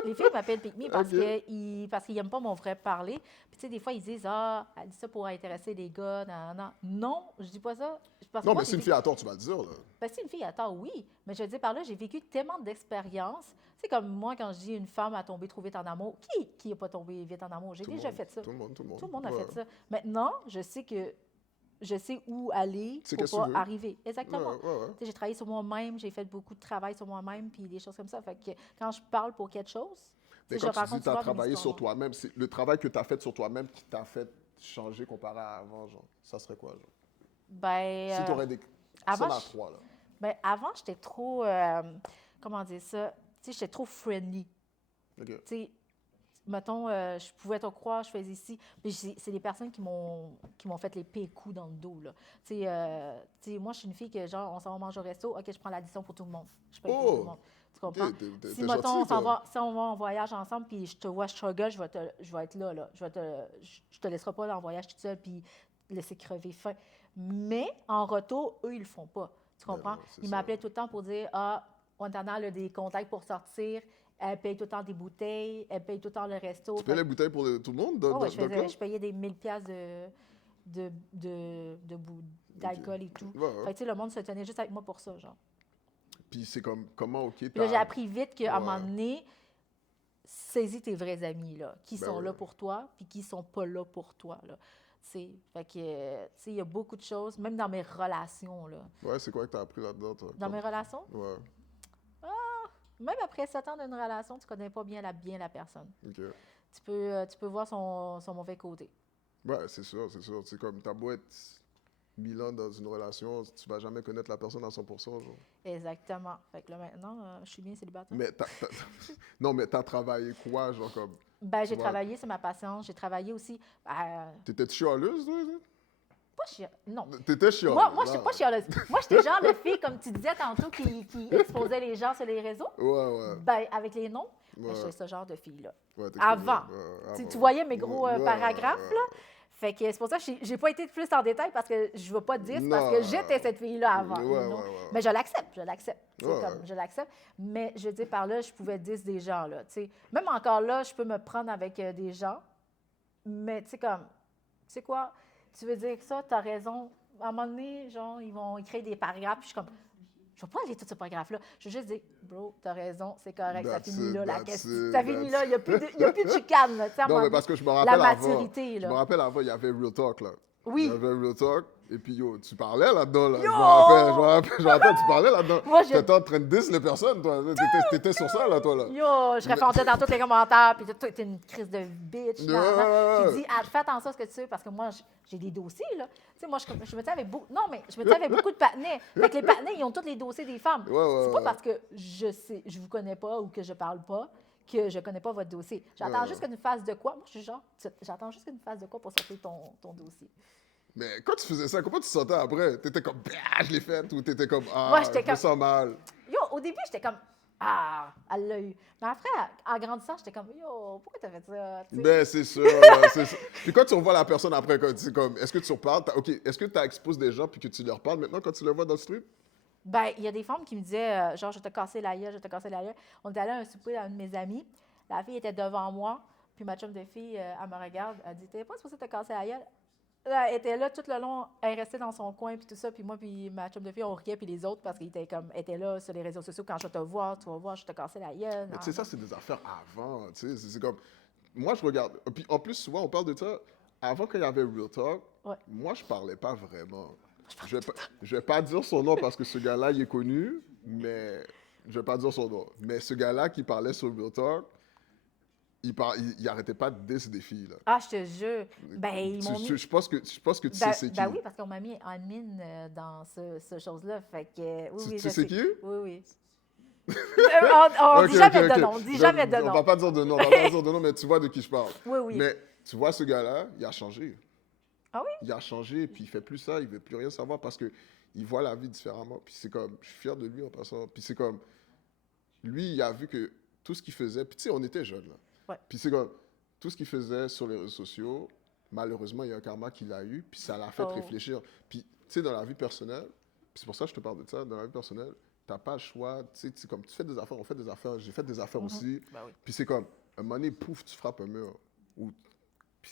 Les filles m'appellent Pick Me parce OK. qu'ils n'aiment pas mon vrai parler. Puis, tu sais, des fois, ils disent, ah, elle dit ça pour intéresser les gars. Non, non. Non, je dis pas ça. Parce que Non, moi, mais c'est une fille à tort, tu vas le dire, là. ben, si une fille a tort, oui. Mais je veux dire, par là, j'ai vécu tellement d'expériences. C'est comme moi, quand je dis une femme a tombé trop vite en amour. Qui n'a pas tombé vite en amour? J'ai Tout le déjà monde. fait ça. Tout le monde, tout le monde. Tout le monde a Ouais. fait ça. Maintenant, je sais où aller Tu sais pour qu'est-ce que tu pas veux. arriver. Exactement. Ouais, ouais, ouais. Tu sais, j'ai travaillé sur moi-même, j'ai fait beaucoup de travail sur moi-même, puis des choses comme ça. Fait que quand je parle pour quelque chose, Mais tu sais, quand je tu dis que raconte tu as souvent mon travaillé sur histoire. toi-même, c'est le travail que tu as fait sur toi-même qui t'a fait changer comparé à avant, genre. Ça serait quoi, genre? Ben, Si tu aurais des... avant, Seul à je- trois, là. ben, avant, j'étais trop, comment dire ça, tu sais, j'étais trop friendly. OK. Tu sais, mettons, je pouvais te croire, je faisais ici. Puis c'est des personnes qui m'ont fait les pires coups dans le dos, là. Tu sais, moi, je suis une fille que, genre, on s'en va manger au resto, OK, je prends l'addition pour tout le monde. Je paye pour tout le Oh! monde. Tu comprends? Si, T'es mettons, gentil, toi. si on va en voyage ensemble, puis je te vois struggle, je vais être là, là. Je te laisserai pas en voyage toute seule, puis laisser crever faim. Mais, en retour, eux, ils le font pas. Tu Ben comprends? non, c'est Ils ça. m'appelaient tout le temps pour dire, ah, Montana a des contacts pour sortir. Elle paye tout le temps des bouteilles, elle paye tout le temps le resto. Tu payes les bouteilles pour tout le monde Oh, ouais, dans je payais des 1000 piastres d'alcool et tout. Ouais, ouais. Fait que, tu sais, le monde se tenait juste avec moi pour ça, genre. Puis c'est comme, comment, OK, Puis là, j'ai appris vite qu'à un Ouais. moment donné, saisis tes vrais amis, là, qui Ben sont ouais. là pour toi, puis qui sont pas là pour toi, là. Fait que, tu sais, il y a beaucoup de choses, même dans mes relations, là. Ouais, c'est quoi que t'as appris là-dedans, toi? Dans mes relations, Ouais, même après 7 ans d'une relation, tu connais pas bien la personne. OK. Tu peux voir son mauvais côté. Ouais, c'est sûr, c'est sûr. C'est comme, t'as beau être 1000 ans dans une relation, tu vas jamais connaître la personne à 100%, genre. Exactement. Fait que là, maintenant, je suis bien célibataire. Mais non, mais t'as travaillé quoi, genre, comme... Ben, tu j'ai vois, travaillé sur ma patience. J'ai travaillé aussi. T'étais chialeuse, toi? Pas chialeuse. Non. T'étais chialeuse. Moi je suis pas chialeuse. Moi, j'étais genre de fille, comme tu disais tantôt, qui exposait les gens sur les réseaux. Ouais, ouais. Ben, avec les noms. Ouais. Ben, j'étais ce genre de fille-là. Ouais, Avant. ouais, Tu voyais mes gros ouais, paragraphes, ouais. là. Fait que c'est pour ça que j'ai pas été plus en détail parce que je veux pas te dire, c'est parce Non. que j'étais cette fille-là avant. Ouais, you know. ouais, ouais. Mais je l'accepte. C'est Ouais, comme, ouais. je l'accepte. Mais je dis par là, je pouvais dire des gens, là. Tu sais. Même encore là, je peux me prendre avec des gens. Mais tu sais, comme, tu sais quoi, tu veux dire ça, tu as raison. À un moment donné, genre, ils vont écrire des paragraphes, puis je suis comme, je vais pas lire tout ce paragraphe-là. Je vais juste dire, bro, tu as raison, c'est correct, ça That's finit it, là, la that's question. it, Ça finit that's là, il n'y a plus de chicane, là. Tu sais, à un Non, moment mais donné, parce que je me la rappelle maturité, Je là. me rappelle avant, il y avait Real Talk, là. Oui. Il y avait Real Talk, et puis yo, tu parlais là-dedans, là. Yo! Je me rappelle, tu parlais là-dedans. Moi, je- T'étais en train de diss les personnes, toi. T'étais sur ça, là, toi, là. Yo, je répondais dans tous les commentaires, puis toi, t'es une crise de bitch. Ouais, nan, nan. ouais, J'ai dit, ah, fais attention à ce que tu sais, parce que moi, j'ai des dossiers, là. Tu sais, moi, je me tiens avec beaucoup. Non, mais je me tiens avec beaucoup de patinets. Fait que les patinets, ils ont tous les dossiers des femmes. Ouais, C'est pas ouais. parce que je vous connais pas ou que je parle pas que je connais pas votre dossier. J'attends Ouais. juste qu'une phase de quoi. Moi, je suis genre, j'attends juste qu'une phase de quoi pour sortir ton dossier. Mais quand tu faisais ça, comment tu te sentais après? T'étais comme, bah, je l'ai fait, ou t'étais comme, ah, Moi, j'étais je me comme- sens mal. Yo, au début, j'étais comme, ah, elle l'a eu. Mais après, en grandissant, j'étais comme, yo, pourquoi t'as fait ça? Tu sais? Ben, c'est sûr, c'est sûr. Puis quand tu revois la personne après, quand tu comme, est-ce que tu reparles? OK, est-ce que tu exposes des gens puis que tu leur parles maintenant quand tu les vois dans le street? Ben, il y a des femmes qui me disaient, genre, je vais te casser la gueule, je vais te casser la gueule. On était allé à un souper à un de mes amis. La fille était devant moi, puis ma chum de fille, elle me regarde, elle dit, t'es pas supposée te casser la gueule? Là, elle était là tout le long, elle restait dans son coin, puis tout ça, puis moi, puis ma chum de fille, on riait, puis les autres, parce qu'ils étaient comme, étaient là sur les réseaux sociaux, quand je vais te voir, tu vas voir, je vais te casser la gueule. Mais tu sais, ça, c'est des affaires avant, tu sais. C'est comme, moi, je regarde. Puis en plus, souvent, on parle de ça. Avant, quand il y avait Real Talk, Ouais. moi, je parlais pas vraiment. Je vais pas dire son nom parce que ce gars-là, il est connu, mais je vais pas dire son nom. Mais ce gars-là qui parlait sur Real Talk, il arrêtait pas de diss des filles, là. Ah, je te jure. Ben, ils m'ont mis... Je pense que tu sais Ben, c'est qui. ben oui, parce qu'on m'a mis en mine dans ce chose-là. Fait que, oui, Tu oui, sais je c'est sais. qui? Oui, oui. On Ok, dit jamais ok, de ok. nom, on dit jamais de On nom. va pas dire de nom, on va pas dire de nom, mais tu vois de qui je parle. Oui, oui. Mais tu vois, ce gars-là, il a changé. Ah oui? Il a changé, puis il fait plus ça, il veut plus rien savoir parce que il voit la vie différemment. Puis c'est comme, je suis fier de lui en passant. Puis c'est comme, lui, il a vu que tout ce qu'il faisait, puis tu sais, on était jeunes, là. Ouais. Puis c'est comme, tout ce qu'il faisait sur les réseaux sociaux, malheureusement, il y a un karma qu'il a eu, puis ça l'a fait Oh. réfléchir. Puis, tu sais, dans la vie personnelle, Puis c'est pour ça que je te parle de ça. Dans la vie personnelle, t'as pas le choix. Tu sais, comme tu fais des affaires, on fait des affaires. J'ai fait des affaires aussi. Ben oui. Puis c'est comme, un moment donné, pouf, tu frappes un mur. Ou, puis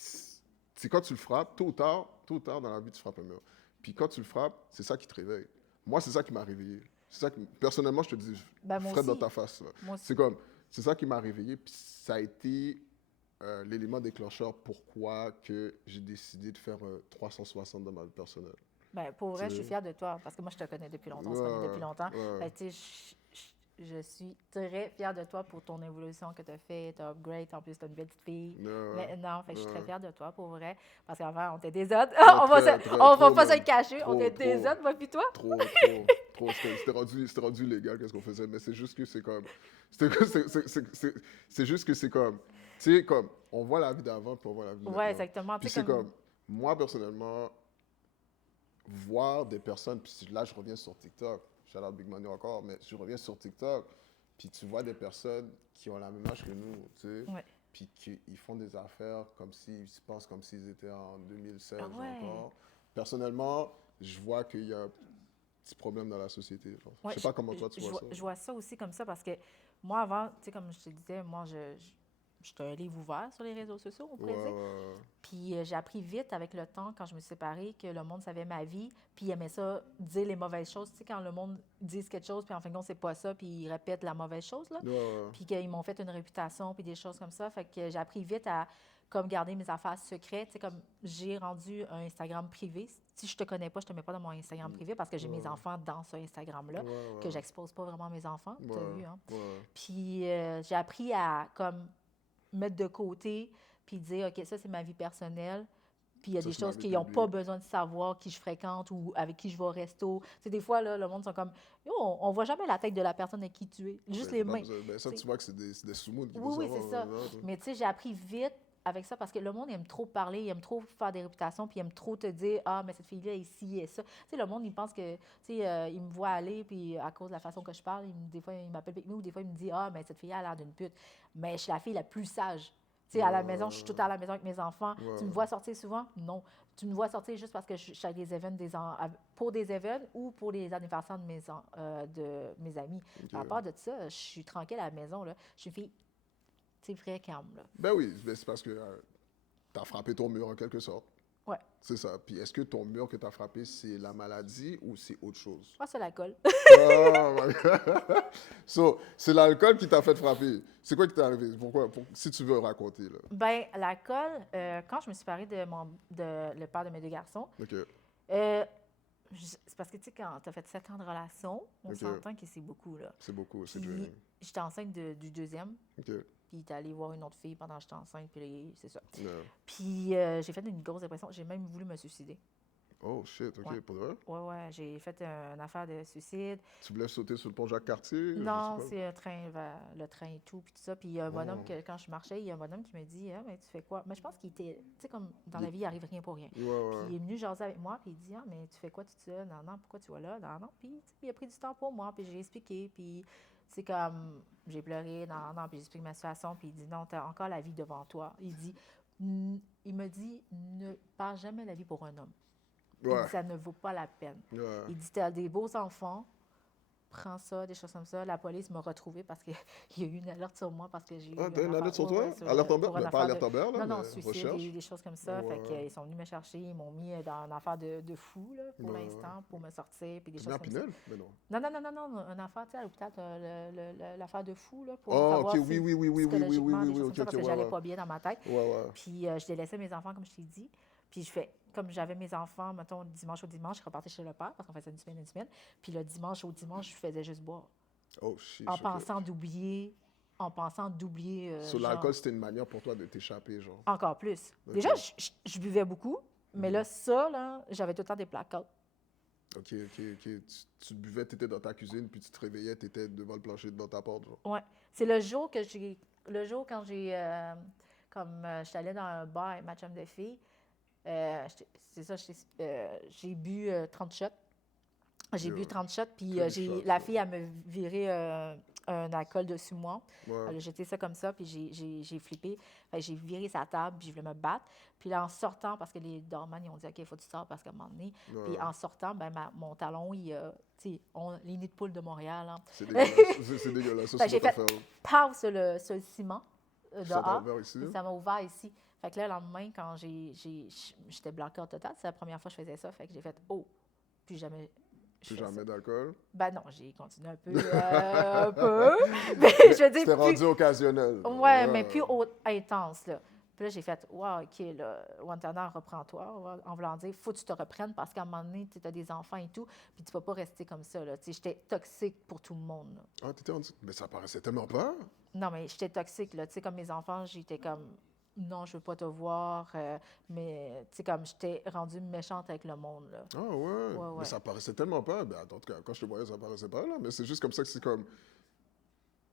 c'est quand tu le frappes, tôt ou tard dans la vie, tu frappes un mur. Puis quand tu le frappes, c'est ça qui te réveille. Moi, c'est ça qui m'a réveillé. C'est ça que, personnellement, je te dis, Ben, moi Fred dans aussi. ta face. Là. Moi aussi. C'est comme, c'est ça qui m'a réveillé. Puis ça a été l'élément déclencheur pourquoi que j'ai décidé de faire 360 dans ma vie personnelle. Ben, pour vrai, je suis Tu- fière de toi parce que moi, je te connais depuis longtemps. On se connaît depuis longtemps. ouais. Fait que, tu sais, je suis très fière de toi pour ton évolution que tu as fait. Tu as upgrade. En plus, tu as une belle petite fille. Ouais. Non, fait que je suis très Ouais. fière de toi, pour vrai. Parce qu'avant, on était des autres. Ouais, on va, très, se- très, on va trop pas se le même. cacher. Trop, On était des trop. autres, moi puis toi. Trop. C'était rendu illégal, qu'est-ce qu'on faisait. Mais c'est juste que c'est comme. C'est juste que c'est comme. Tu sais, comme, on voit la vie d'avant, puis on voit la vie de Ouais, maintenant. exactement. Puis Tu sais, c'est comme, moi, personnellement, voir des personnes, puis là, je reviens sur TikTok, shout out Big Money encore, mais je reviens sur TikTok, puis tu vois des personnes qui ont la même âge que nous, tu sais, Ouais. puis qu'ils font des affaires comme s'ils se pensent comme s'ils étaient en 2016 Ah ouais. encore. Personnellement, je vois qu'il y a un petit problème dans la société. Genre. Ouais, Je sais pas comment toi tu vois ça. Je vois ça aussi comme ça parce que moi, avant, tu sais, comme je te disais, moi, j'étais un livre ouvert sur les réseaux sociaux, on pourrait Ouais, dire. ouais, Puis j'ai appris vite avec le temps, quand je me suis séparée, que le monde savait ma vie, puis il aimait ça, dire les mauvaises choses. Tu sais, quand le monde dit quelque chose, puis en fin de compte, c'est pas ça, puis ils répètent la mauvaise chose, là. ouais. Puis qu'ils m'ont fait une réputation, puis des choses comme ça. Fait que j'ai appris vite à comme garder mes affaires secrètes. Tu sais, comme j'ai rendu un Instagram privé. Si je te connais pas, je te mets pas dans mon Instagram privé parce que j'ai mes enfants dans ce Instagram-là, que j'expose pas vraiment mes enfants. Tu as vu, hein? Ouais. Puis j'ai appris à comme mettre de côté, puis dire, OK, ça, c'est ma vie personnelle. Puis il y a Ça, des c'est ma choses vie qu'ils n'ont pas publique. besoin de savoir, qui je fréquente ou avec qui je vais au resto. Tu sais, des fois, là, le monde sont comme, yo, on voit jamais la tête de la personne avec qui tu es, juste Ben, les pas mains. besoin- ben, ça, Tu tu sais. vois que c'est des sous-mounes qui Oui, veulent oui, c'est ça. savoir. Mais tu sais, j'ai appris vite avec ça parce que le monde aime trop parler, il aime trop faire des réputations, puis il aime trop te dire, ah, mais cette fille-là est ici et ça. Tu sais, le monde, il pense que, tu sais, il me voit aller, puis à cause de la façon que je parle, des fois, il m'appelle Big Mou, ou des fois, il me dit, ah, mais cette fille-là a l'air d'une pute. Mais je suis la fille la plus sage. Tu sais, à la maison, je suis tout le temps à la maison avec mes enfants. Tu me vois sortir souvent? Non. Tu me vois sortir juste parce que je suis à des événements, pour des événements ou pour les anniversaires de mes amis. Ok. À part de ça, je suis tranquille à la maison, là. Je suis une fille, tu sais, vraie calme, là. Ben oui, ben c'est parce que tu as frappé ton mur en quelque sorte. Ouais. C'est ça. Puis est-ce que ton mur que tu as frappé, c'est la maladie ou c'est autre chose? Moi, c'est l'alcool. Oh my God. So, c'est l'alcool qui t'a fait frapper. C'est quoi qui t'est arrivé? Pourquoi? Si tu veux raconter, là. Ben, l'alcool, quand je me suis séparée de le père de mes deux garçons, OK. c'est parce que, tu sais, quand tu as fait 7 ans de relation, on Ok. s'entend que c'est beaucoup, là. C'est beaucoup, c'est Puis, draining. j'étais enceinte du deuxième, OK. puis il est allé voir une autre fille pendant que j'étais enceinte, puis c'est ça. Yeah. Puis, j'ai fait une grosse dépression. J'ai même voulu me suicider. Oh shit, OK. Ouais. Pour de vrai? Ouais, j'ai fait une affaire de suicide. Tu voulais sauter sur le pont Jacques-Cartier? Non, Je sais c'est le train et tout, puis tout ça. Puis il y a un bonhomme, Oh. quand je marchais, il y a un bonhomme qui me dit, ah, mais tu fais quoi? Mais je pense qu'il était, tu sais, comme dans la Il- vie, il arrive rien pour rien. pas. Ouais. Puis il est venu jaser avec moi, puis il dit, ah, mais tu fais quoi tout seul? Non, pourquoi tu vas là? Non. Puis tu sais, il a pris du temps pour moi, puis j'ai expliqué, puis c'est comme, j'ai pleuré, non, puis j'ai expliqué ma situation, puis il dit, non, tu as encore la vie devant toi. Il me dit, ne perds jamais la vie pour un homme. Il Ouais. dit, ça ne vaut pas la peine. Ouais. Il dit, tu as des beaux enfants, prends ça, des choses comme ça. La police m'a retrouvée parce qu'il y a eu une alerte sur moi parce que j'ai eu Ah, t'as une alerte sur toi? sur Alerte Amber? pour une Ben, pas affaire alerte Amber, là, non, mais suicide, recherche. des choses comme ça. Ouais. Fait qu'ils sont venus me chercher, ils m'ont mis dans une affaire de fou, là, pour Ouais. l'instant, pour me sortir, puis des Tu choses à comme ça. Pinel? Mais non. Non, une affaire, tu sais, à l'hôpital, t'as l'affaire de fou, là, pour Oh, savoir OK, si oui, psychologiquement, des oui, choses OK, comme ça, parce OK, que ouais, j'allais ouais. pas bien dans ma tête. Ouais. Puis je délaissais mes enfants, comme je t'ai dit. Puis comme j'avais mes enfants, mettons, dimanche au dimanche, je repartais chez le père parce qu'on faisait une semaine. Puis le dimanche au dimanche, je faisais juste boire. Oh, shit. En OK. pensant d'oublier. Sur genre, l'alcool, c'était une manière pour toi de t'échapper, genre. encore plus. Ok. Déjà, je buvais beaucoup, mais là, j'avais tout le temps des blackouts. OK. Tu buvais, t'étais dans ta cuisine, puis tu te réveillais, t'étais devant le plancher, devant ta porte, genre. Ouais. C'est le jour quand j'étais allée dans un bar avec ma chum de fille, j'ai bu 30 shots. J'ai Yeah. bu 30 shots, puis Très des shots, la ça. fille, elle me virait un alcool dessus moi. Ouais. Elle a jeté ça comme ça, puis j'ai flippé. Fait que j'ai viré sa table, puis je voulais me battre. Puis là, en sortant, parce que les dormans, ils ont dit, OK, il faut que tu sors parce qu'à un moment donné. Puis Ouais. en sortant, ben, mon talon, il a, tu sais, les nids de poule de Montréal. Hein. C'est dégueulasse. C'est dégueulasse. Ça, Fait c'est que j'ai notre fait affaire. paf sur le ciment Ça t'a dehors. ouvert ici. Puis ça m'a ouvert ici. Fait que là, le lendemain, quand j'étais blanquée au total, c'est la première fois que je faisais ça. Fait que j'ai fait, oh, plus jamais. Plus jamais d'alcool. Ben non, j'ai continué un peu. Mais je veux dire, C'était rendu occasionnel. ouais, mais plus intense, là. Puis là, j'ai fait, wow, OK, là, Wantana, reprends-toi. En voulant dire, faut que tu te reprennes parce qu'à un moment donné, tu as des enfants et tout, puis tu ne peux pas rester comme ça, là. Tu sais, j'étais toxique pour tout le monde, là. Ah, t'étais rendu... Mais ça paraissait tellement pas. Non, mais j'étais toxique, là. Tu sais, comme mes enfants, j'étais comme, non, je veux pas te voir. Mais, tu sais, comme, j'étais rendue méchante avec le monde, là. Ah ouais. Ouais. Mais ça paraissait tellement pas. Ben, attends, quand je te voyais, ça paraissait pas, là. Mais c'est juste comme ça que c'est comme...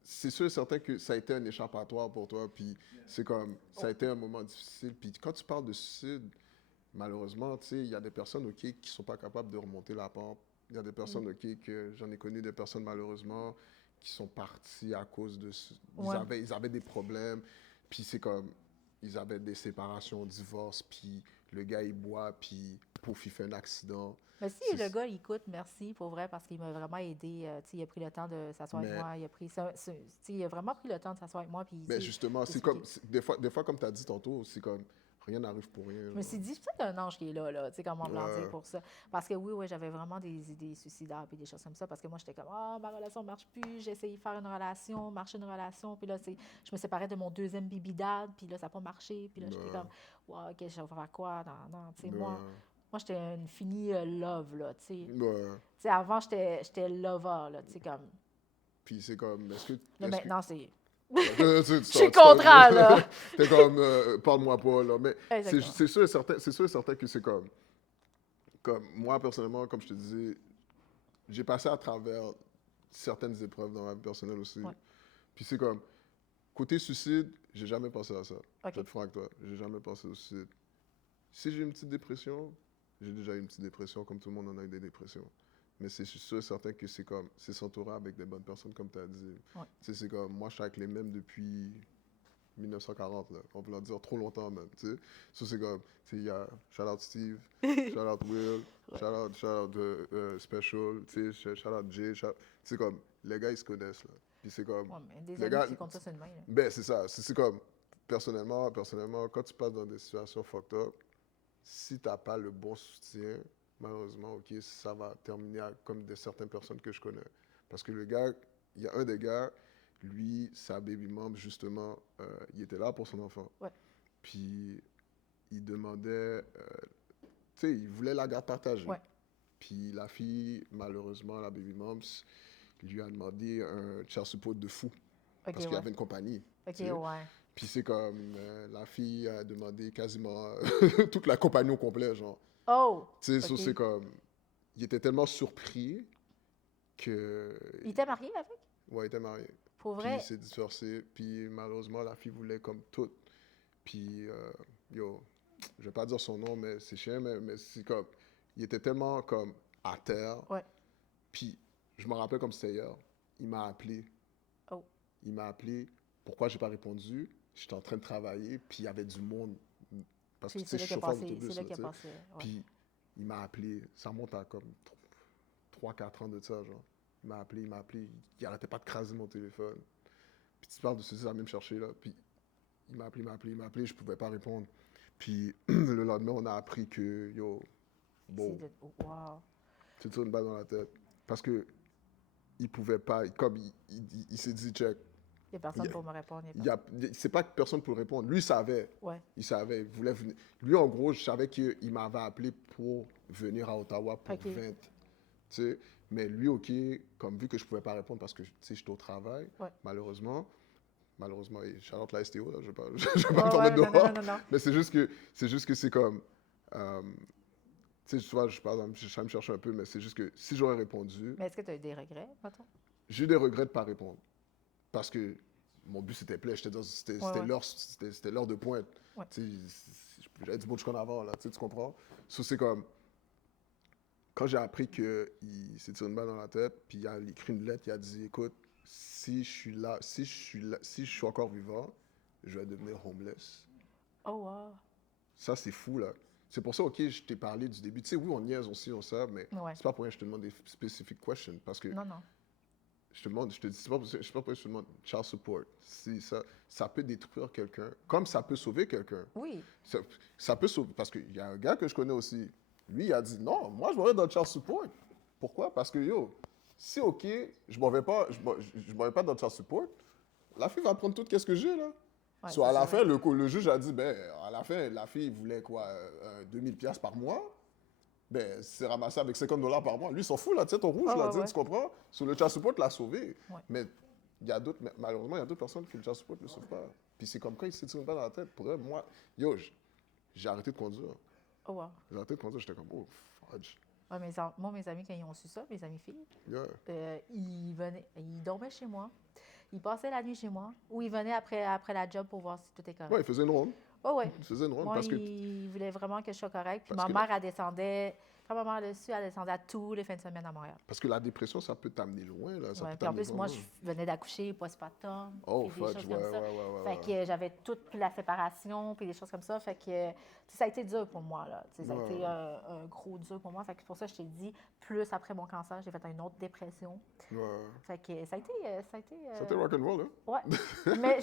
C'est sûr et certain que ça a été un échappatoire pour toi, puis c'est comme... Ça a été un moment difficile. Puis quand tu parles de suicide, malheureusement, tu sais, il y a des personnes, OK, qui sont pas capables de remonter la pente. Il y a des personnes, OK, que j'en ai connu des personnes, malheureusement, qui sont parties à cause de... Ouais. Ils avaient des problèmes, puis c'est comme... Ils avaient des séparations, divorces, puis le gars, il boit, puis pouf, il fait un accident. Mais si le gars, il écoute, merci, pour vrai, parce qu'il m'a vraiment aidé. Tu sais, il a pris le temps de s'asseoir avec moi. Tu sais, il a vraiment pris le temps de s'asseoir avec moi. Puis, Mais justement, c'est comme... Des fois, comme tu as dit tantôt, c'est comme... Rien n'arrive pour rien. Je me suis dit, c'est peut-être un ange qui est là, tu sais, comme on me l'a dit Ouais. pour ça. Parce que oui, j'avais vraiment des idées suicidaires puis des choses comme ça. Parce que moi, j'étais comme, ma relation ne marche plus. J'ai essayé de faire une relation, marcher une relation. Puis là, je me séparais de mon deuxième baby dad. Puis là, ça n'a pas marché. Puis là, j'étais comme, wow, OK, je vais faire quoi? Non, tu sais, moi, j'étais une finie love, là, tu sais. Ouais. Tu sais, avant, j'étais lover, là, tu sais, comme. Puis c'est comme... Est-ce que... Là, maintenant, c'est. Je suis contraire, là. T'es comme... Parle-moi pas, là. Mais Exactement. c'est sûr et certain que c'est comme... Comme moi, personnellement, comme je te disais, j'ai passé à travers certaines épreuves dans ma vie personnelle aussi. Ouais. Puis c'est comme... Côté suicide, j'ai jamais pensé à ça. OK. Je vais être franc avec toi. J'ai jamais pensé au suicide. Si j'ai une petite dépression, j'ai déjà eu une petite dépression, comme tout le monde en a eu des dépressions. Mais c'est sûr et certain que c'est comme, c'est s'entourer avec des bonnes personnes, comme tu as dit. Ouais. Tu sais, c'est comme, moi, je suis avec les mêmes depuis 1940, là. On peut leur dire trop longtemps, même, tu sais. Ça, c'est comme, tu sais, il y a shout out Steve, shout out Will, shout out Special, tu sais, shout out Jay, c'est comme, les gars, ils se connaissent, là. Puis c'est comme, Ouais, mais des les amis gars, qui comptent ça sur une main, là. ben, c'est ça. C'est comme, personnellement, quand tu passes dans des situations fucked up, si t'as pas le bon soutien, malheureusement, OK, ça va terminer comme de certaines personnes que je connais. Parce que le gars, il y a un des gars, lui, sa baby mom, justement, il était là pour son enfant. Ouais. Puis, il demandait, tu sais, il voulait la garde partagée. Ouais. Puis, la fille, malheureusement, la baby mom, lui a demandé un child support de fou. OK, Parce qu'il y ouais. avait une compagnie. OK, tu sais. ouais. Puis c'est comme, la fille a demandé quasiment toute la compagnie au complet, genre. Oh! Tu sais, ça, OK. c'est comme, il était tellement surpris que... Il était marié avec? Ouais, il était marié. Pour Puis vrai? il s'est divorcé. Puis malheureusement, la fille voulait comme tout. Puis, yo, je vais pas dire son nom, mais c'est chiant, mais c'est comme, il était tellement comme à terre. Ouais. Puis, je me rappelle comme c'était hier, il m'a appelé. Oh. Il m'a appelé. Pourquoi j'ai pas répondu? J'étais en train de travailler, puis il y avait du monde. Parce que, Puis tu sais, c'est je là suis qu'il est chauffeur passé. d'autobus, C'est là là, qu'il tu est sais. passé. Ouais. Puis, il m'a appelé. Ça monte à comme 3-4 ans de ça, genre. Il m'a appelé. Il arrêtait pas de craser mon téléphone. Puis, tu parles de ceci, ça vient me chercher, là. Puis, il m'a appelé, je pouvais pas répondre. Puis, le lendemain, on a appris que, yo, bon, Wow. tu tires une balle dans la tête. Parce que, il pouvait pas, comme il s'est dit, check, Il n'y a personne pour me répondre. c'est pas que personne pour répondre. Lui, il savait. Ouais. Il savait, il voulait venir. Lui, en gros, je savais qu'il m'avait appelé pour venir à Ottawa pour OK. 20. Tu sais, mais lui, OK, comme vu que je pouvais pas répondre parce que, tu sais, j'étais au travail, Ouais. malheureusement, et Charlotte la STO, là, je vais pas, je vais pas me Ouais, mettre non, dehors. non. Mais c'est juste que c'est comme, tu sais, tu vois, par exemple, je vais me chercher un peu, mais c'est juste que si j'aurais répondu, Mais est-ce que tu as eu des regrets, mettons? j'ai eu des regrets de pas répondre. Parce que mon but, c'était plaît. C'était l'heure de pointe. Ouais. J'avais du bout de avant, là. Tu comprends? So, c'est comme... Quand j'ai appris qu'il s'est tiré une balle dans la tête, puis il a écrit une lettre, il a dit, écoute, si je suis là, si je suis encore vivant, je vais devenir homeless. Oh, wow. Ça, c'est fou, là. C'est pour ça, OK, je t'ai parlé du début. Tu sais, oui, on niaise aussi, on sait, mais Ouais. c'est pas pour rien que je te demande des specific questions. Parce que Non, non. je te demande, je te dis, c'est pas pour rien que je te demande child support. Si ça peut détruire quelqu'un, comme ça peut sauver quelqu'un. Oui. Ça peut sauver. Parce qu'il y a un gars que je connais aussi. Lui, il a dit non, moi, je m'en vais dans le child support. Pourquoi? Parce que, yo, si, OK, je m'en vais pas, je m'en vais pas dans le child support, la fille va prendre tout ce que j'ai, là. Ouais, Soit à la c'est fin, le juge a dit, ben, à la fin, la fille voulait quoi, 2000 pièces par mois. Ben, c'est ramassé avec $50 par mois. Lui, il s'en fout, là, tu sais, ton rouge, Ouais, là, ouais, ouais. tu comprends? Sur le child support, l'a sauvé. Ouais. Mais il y a d'autres, malheureusement, il y a d'autres personnes qui le child support ne le sauvent pas. Puis c'est comme quand ils se tirent une balle dans la tête. Pour eux, moi, yo, j'ai arrêté de conduire. Oh, wow. J'ai arrêté de conduire, j'étais comme, oh, fudge. Ouais, moi, mes amis, quand ils ont su ça, mes amis filles, Yeah. ils dormaient chez moi. Ils passaient la nuit chez moi. Ou ils venaient après la job pour voir si tout est correct. Ouais, il faisait une ronde. Oh, ouais. Il faisait une ronde Moi, parce que. ils voulaient vraiment que je sois correcte. Puis Parce ma que mère, elle descendait. Quand ma mère a su, elle descendait à tous les fins de semaine à Montréal. Parce que la dépression, ça peut t'amener loin, là. Ça Ouais, peut puis en t'amener plus, moi, vraiment je venais d'accoucher, postpartum, Oh, puis des fudge, choses ouais, comme ça. ouais. Fait que j'avais toute la séparation, puis des choses comme ça. Fait que tu sais, ça a été dur pour moi, là. Tu sais, ça a Ouais. été un gros dur pour moi. Fait que pour ça, je t'ai dit, plus après mon cancer, j'ai fait une autre dépression. Ouais. Fait que ça a été... C'était rock'n'roll, hein? Ouais. Mais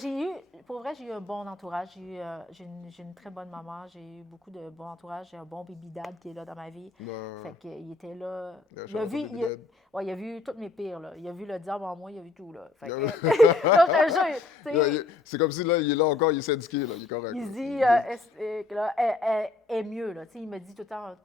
pour vrai, j'ai eu un bon entourage. J'ai une très bonne maman. J'ai eu beaucoup de bon entourage. J'ai un bon baby dad qui est là dans ma vie. Ouais. Fait qu'il était là. Yeah, Il a shout out vu, to Baby Dad. il a vu toutes mes pires, là. Il a vu le diable en moi, il a vu tout, là. Fait que, Yeah. là, je te jure, tu sais, Yeah, c'est comme si là, il est là encore, il est syndiqué, là, il est correct. il là. se dit, que là, elle est mieux, là. Tu sais, il me dit tout le temps,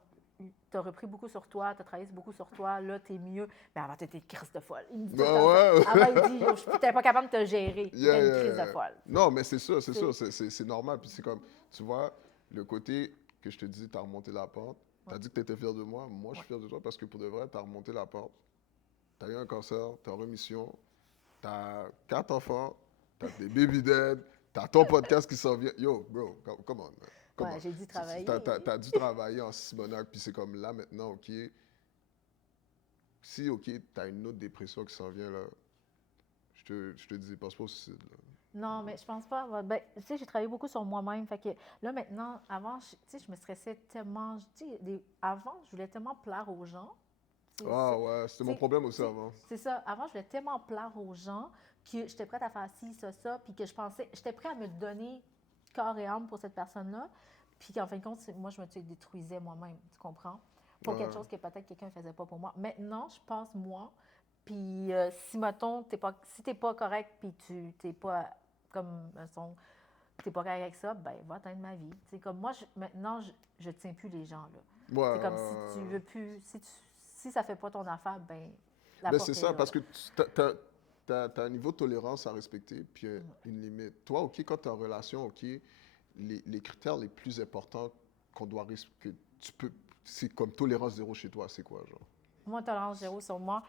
t'as repris beaucoup sur toi, t'as travaillé beaucoup sur toi, là, t'es mieux. Mais avant, t'étais une crise de folle. Il me dit tout le Ah temps ça. ouais? Avant, il dit, yo, t'étais pas capable de te gérer. Yeah, T'étais une yeah, crise yeah. de folle. Non, mais c'est sûr, c'est normal. Puis c'est comme, tu vois, le côté que je te dis, t'as remonté la pente, t'as dit que t'étais fier de moi, je suis fier de toi parce que pour de vrai, t'as remonté la pente, t'as eu un cancer, t'es en rémission, t'as 4 enfants, t'as des baby dads, t'as ton podcast qui s'en vient. Yo, bro, come on, man. Come Ouais, on. j'ai dû travailler. T'as dû travailler en Simonac, puis c'est comme là maintenant, OK. Si, OK, t'as une autre dépression qui s'en vient, là, je te dis, pense pas au suicide, là. Non, mais je pense pas. Ben, tu sais, j'ai travaillé beaucoup sur moi-même. Fait que là, maintenant, avant, tu sais, je me stressais tellement. Tu sais, avant, je voulais tellement plaire aux gens. Tu sais, Ah ouais, c'était mon t'sais, problème aussi t'sais, avant. c'est ça. Avant, je voulais tellement plaire aux gens que j'étais prête à faire ci, ça, puis que je pensais, j'étais prête à me donner corps et âme pour cette personne-là, puis qu'en fin de compte, moi, je me détruisais moi-même, tu comprends? Pour quelque chose que peut-être quelqu'un ne faisait pas pour moi. Maintenant, je pense moi, puis si, mettons, si t'es pas correct, puis tu t'es pas, comme, t'es pas correct avec ça, ben va atteindre ma vie. C'est comme moi, maintenant, je tiens plus les gens, là. Ouais, C'est comme si tu veux plus, si ça fait pas ton affaire, ben la ben porte c'est est ça, là, parce là. que t'as un niveau de tolérance à respecter, puis une limite. Toi, OK, quand tu es en relation, OK, les critères les plus importants qu'on doit que tu peux, c'est comme tolérance zéro chez toi, c'est quoi, genre? Moi, tolérance zéro sur moi.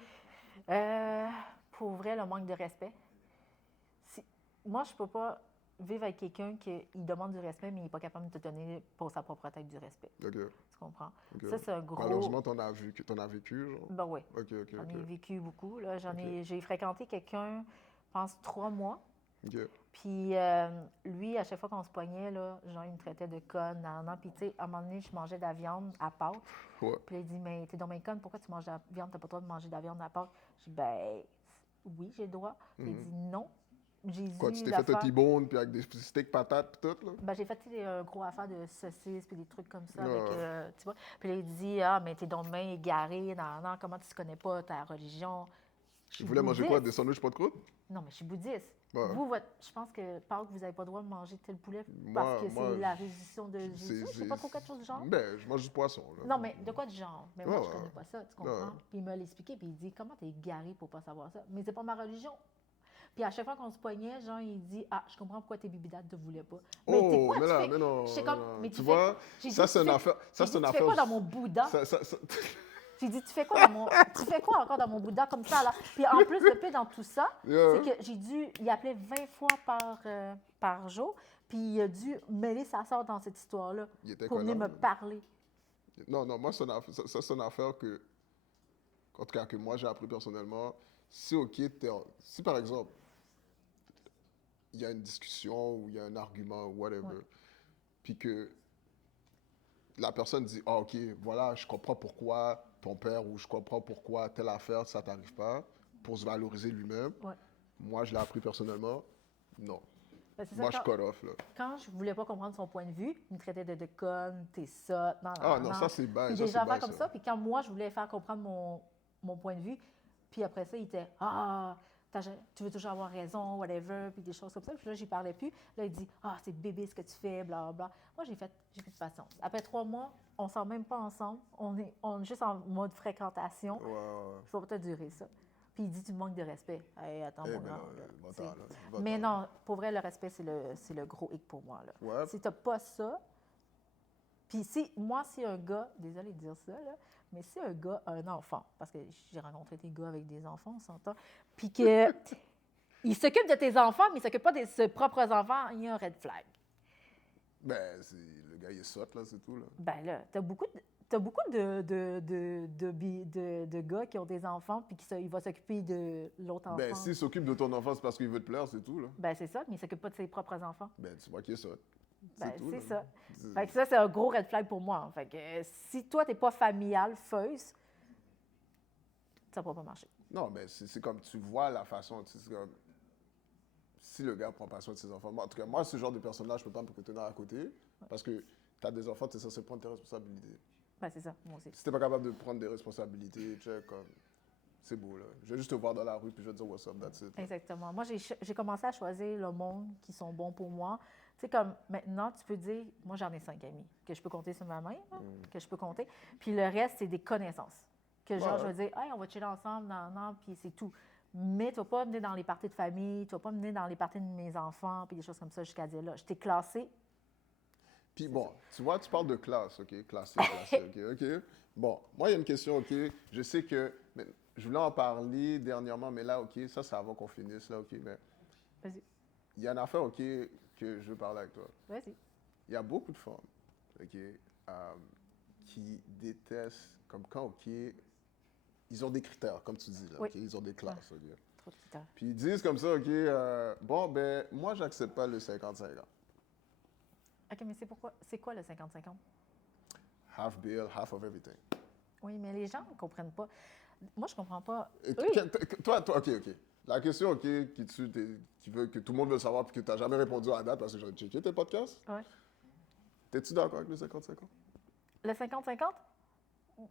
Pour vrai, le manque de respect. Moi, je peux pas vivre avec quelqu'un qui demande du respect, mais il n'est pas capable de te donner pour sa propre tête du respect. OK, Tu comprends? OK. Ça, c'est un gros... Malheureusement, t'en as vécu, genre? Ben oui. OK, J'en ai OK. vécu beaucoup. Là. Ok. J'ai fréquenté quelqu'un, je pense, 3 mois. OK. Puis lui, à chaque fois qu'on se poignait, là, genre, il me traitait de conne. Non. Puis, tu sais, à un moment donné, je mangeais de la viande à pâte. Ouais. Puis il dit, mais t'es dans mes conne, pourquoi tu manges de la viande? T'as pas le droit de manger de la viande à pâte. Je dis, ben oui, j'ai le droit. Puis il dit, non. Jésus, Quoi, tu t'es fait un T-bone, puis avec des steaks patates, puis tout, là? Ben, j'ai fait un gros affaire de saucisses puis des trucs comme ça. Ouais. Avec, tu vois. Puis là, il dit, ah, mais t'es donc main égaré, non, comment tu connais pas ta religion? Je suis Tu voulais manger quoi? Des bouddhiste. sandwichs pas de croûte? Non, mais je suis bouddhiste. Ouais. Vous, je pense que Pâques, vous n'avez pas le droit de manger tel poulet Moi- parce que moi, c'est la résurrection de Jésus. C'est pas trop quelque chose du genre? Ben, je mange du poisson, là. Non, mais de quoi du genre? Mais moi, Ouais, je ouais. connais pas ça, tu comprends? Ouais. Puis il m'a l'expliqué, puis il dit, comment t'es égaré pour pas savoir ça? Mais c'est pas ma religion. Puis à chaque fois qu'on se poignait, genre, il dit, ah, je comprends pourquoi tes bibidades ne te voulaient pas. Mais t'es Oh, quoi, mais tu là, fais? mais non. J'étais mais comme, non. mais Tu tu vois, fais... J'ai ça, dit, c'est tu une fais- affaire. Ça, j'ai c'est dit, une tu fais quoi affaire. dans mon Bouddha? Ça- J'ai dit, tu fais quoi dans mon... tu fais quoi encore dans mon Bouddha comme ça, là? Puis en plus, le pire dans tout ça, Yeah. c'est que j'ai dû... Il appelait 20 fois par jour, puis il a dû mêler sa soeur dans cette histoire-là Il était pour venir me collant, là. parler. Non, moi, c'est une affaire que en tout cas que moi j'ai appris personnellement, si OK, si par exemple, il y a une discussion ou il y a un argument ou whatever, Ouais. puis que la personne dit, ah OK, voilà, je comprends pourquoi ton père ou je comprends pourquoi telle affaire, ça t'arrive pas, pour se valoriser lui-même. Ouais. Moi, je l'ai appris personnellement, non. Ben, c'est ça, Moi, je cut off, là. quand je voulais pas comprendre son point de vue, il me traitait de conne, t'es ça, non, Ah non, non, non. ça c'est bête, Puis ça des c'est affaires bête, comme ça. Puis quand moi, je voulais faire comprendre mon point de vue, puis après ça, il était ah, tu veux toujours avoir raison, whatever, puis des choses comme ça. Puis là, j'y parlais plus. Là, il dit ah, c'est bébé ce que tu fais, bla, bla. Moi, j'ai plus de patience. Après 3 mois, on sort même pas ensemble. On est juste en mode fréquentation. Ouais, ouais. Ça va peut-être durer ça. Puis il dit tu manques de respect. Hey, attends, Eh mon ben grand, là, là, va-t'en, tu sais. là, va-t'en. Mais non, pour vrai, le respect, c'est le gros hic pour moi. Là. Ouais. Si tu n'as pas ça, puis si un gars, désolé de dire ça, là, mais si un gars a un enfant, parce que j'ai rencontré des gars avec des enfants, on s'entend, puis que il s'occupe de tes enfants, mais il ne s'occupe pas de ses propres enfants, il y a un red flag. Ben, le gars, il est sotte, là, c'est tout, là. Ben là, t'as beaucoup de gars qui ont des enfants, puis il va s'occuper de l'autre enfant. Ben, s'il s'occupe de ton enfant, c'est parce qu'il veut te plaire, c'est tout, là. Ben c'est ça, mais il ne s'occupe pas de ses propres enfants. Ben, tu vois qu'il est sotte. Ben, tout, c'est là. ça. Fait que ça, c'est un gros red flag pour moi. Fait que si toi, tu n'es pas familial, first, ça ne va pas marcher. Non, mais c'est comme tu vois la façon, c'est comme si le gars prend pas soin de ses enfants. Moi, en tout cas, moi, ce genre de personnage, je peux pas me tenir à côté parce que tu as des enfants, tu es censé prendre tes responsabilités. Ben c'est ça, moi aussi. Si tu n'es pas capable de prendre des responsabilités, tu sais, comme c'est beau, là. Je vais juste te voir dans la rue puis je vais te dire what's up, that's it. Exactement. Moi, j'ai commencé à choisir le monde qui sont bons pour moi. Tu sais, comme maintenant, tu peux dire, moi, j'en ai 5 amis que je peux compter sur ma main, là, que je peux compter. Puis le reste, c'est des connaissances. Que genre, je vais dire, hey, on va chiller ensemble, non, puis c'est tout. Mais tu ne vas pas mener dans les parties de famille, tu ne vas pas mener dans les parties de mes enfants, puis des choses comme ça jusqu'à dire là. Je t'ai classé. Puis bon, tu vois, tu parles de classe, OK? Classé, OK? Bon, moi, il y a une question, OK? Je sais que, mais, je voulais en parler dernièrement, mais là, OK, ça, c'est avant qu'on finisse, là, OK? Mais Vas-y, il y a une affaire, OK, que je veux parler avec toi. vas-y. Il y a beaucoup de femmes, OK, qui détestent, comme quand, OK, ils ont des critères, comme tu dis, là, Oui. OK? Ils ont des classes, OK? Trop de critères. Puis ils disent comme ça, OK, bon, ben, moi, j'accepte pas le 50-50. OK, mais c'est quoi le 50-50? Half bill, half of everything. Oui, mais les gens ne comprennent pas. Moi, je ne comprends pas. Et Eux, toi, OK. La question, OK, qui veut que tout le monde veut savoir puis que tu n'as jamais répondu à la date parce que j'ai checké tes podcasts. Ouais. T'es-tu d'accord avec le 50-50? Le 50-50?